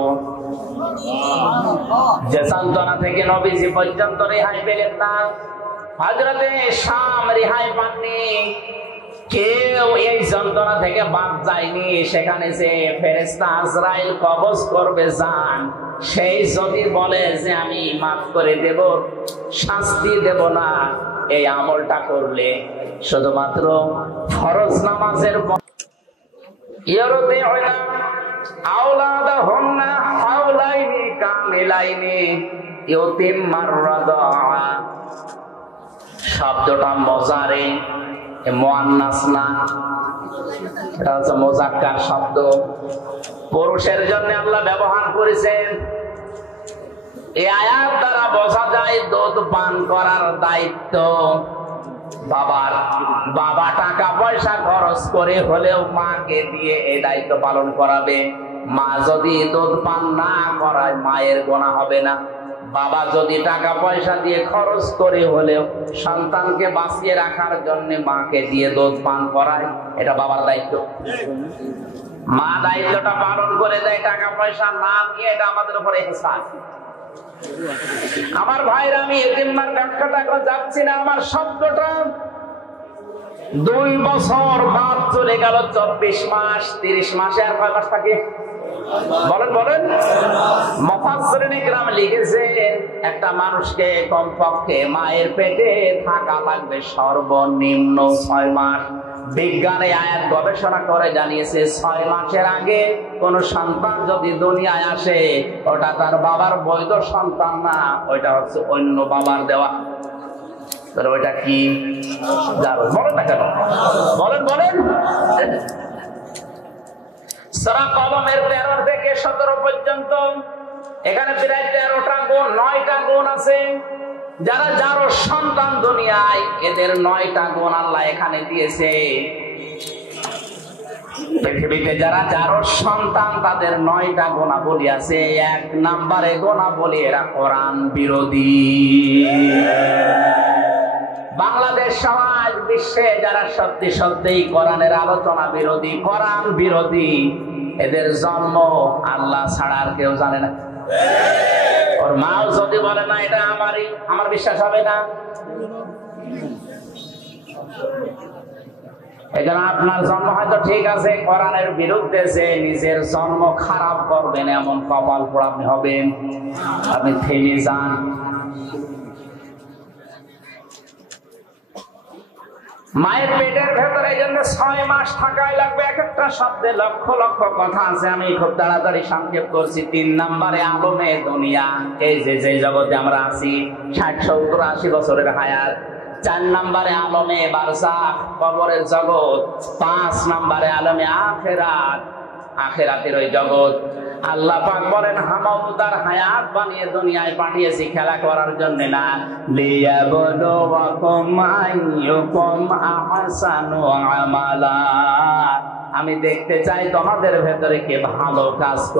যে যন্ত্রণা থেকে নবীজি পর্যন্ত রেহাই পেলেন না, হযরতে শাম রেহাই পাননি, কেউ এই যন্ত্রণা থেকে বাদ যায়নি। সেখানে যে ফেরেশতা আজরাইল কবজ করবে জান, সেই যদি বলে যে আমি মাফ করে দেব, শাস্তি দেব না, এই আমলটা করলে শুধুমাত্র ফরজ নামাজের শব্দটা মজারে, মুআন্নাস না, এটা হচ্ছে মুযাক্কার শব্দ। পুরুষের জন্য আল্লাহ ব্যবহার করেছেন। এই আয়াত দ্বারা বোঝা যায় দুধ পান করার দায়িত্ব বাবার। বাবা টাকা পয়সা খরচ করে হলেও মাকে দিয়ে এই দায়িত্ব পালন করাবে। মা যদি দুধ পান না করায় মায়ের গুনাহ হবে না। বাবা যদি টাকা পয়সা দিয়ে খরচ করে হলেও সন্তানকে বাঁচিয়ে রাখার জন্য মাকে দিয়ে দুধ পান করায়, এটা বাবার দায়িত্ব। মা দায়িত্বটা পালন করে দেয়, টাকা পয়সা না নিয়ে, এটা আমাদের উপরে হিসাব। আমার ভাইরা, আমি এতিমমার ব্যাখ্যাটা যাচ্ছি না। আমার শব্দটা 2 বছর বাদ চলে গেল, 24 মাস, 30 মাসে আর কয় মাস থাকে? বলেন বলেন। মুফাসসিরিন ইকরাম লিখেছে, একটা মানুষকে কমপক্ষে মায়ের পেটে থাকা লাগবে সর্বনিম্ন 6 মাস। বিজ্ঞানে আয়াত গবেষণা করে জানিয়েছে 6 মাসের আগে কোন সন্তান যদি দুনিয়ায় আসে, ওটা তার বাবার বৈধ সন্তান না, ওইটা হচ্ছে অন্য বাবার দেওয়া। ওইটা কি বলেন না কেন? বলেন বলেন। সূরা কলমের 13 থেকে 17 পর্যন্ত এখানে প্রায় 13টা গুণ, 9টা গুণ আছে। যারা যারো সন্তান দুনিয়ায়, এদের 9টা গুণ আল্লাহ এখানে দিয়েছে। পৃথিবীতে যারা যারো সন্তান, তাদের 9টা গুণাবলী আছে। 1 নম্বরে গুণাবলী, এরা কোরআন বিরোধী। বাংলাদেশ সমাজ, বিশ্বে যারা সত্যি সত্যিই কোরআনের আলোচনা বিরোধী, কোরআন বিরোধী, এদের জন্ম আল্লাহ ছাড়া আর কেউ জানে না। ওর মাও যদি বলে না এটা আমারই, আমার বিশ্বাস হবে না। এজন্য আপনার জন্ম হয়তো ঠিক আছে, কোরআনের বিরুদ্ধে যে নিজের জন্ম খারাপ করবেন এমন কপাল পোড়া আপনি হবেন। আপনি থেমে যান। মায়ের পেটের ভেতরে এই জন্য 6 মাস থাকাই লাগবে। এক একটা শব্দে লক্ষ লক্ষ কথা আছে, আমি খুব তাড়াতাড়ি সংক্ষেপ করছি। 3 নম্বরে আলমে দুনিয়া, এই যে জগতে আমরা আছি, 60, 70, 80 বছরের হায়াত। 4 নম্বরে আলমে বারজাখ, কবরের জগৎ। 5 নম্বরে আলমে আখিরাত, আখিরাতের ওই জগৎ। আল্লাহ পাক বলেন, হামাউতার হায়াত বানিয়ে দুনিয়ায় পাঠিয়েছি খেলা করার জন্য না, লিয়াবলুয়াকুম আইয়ুকুম আহসানু আমালা। আমি দেখতে চাই তোমাদের ভেতরে কে ভালো কাজ করে।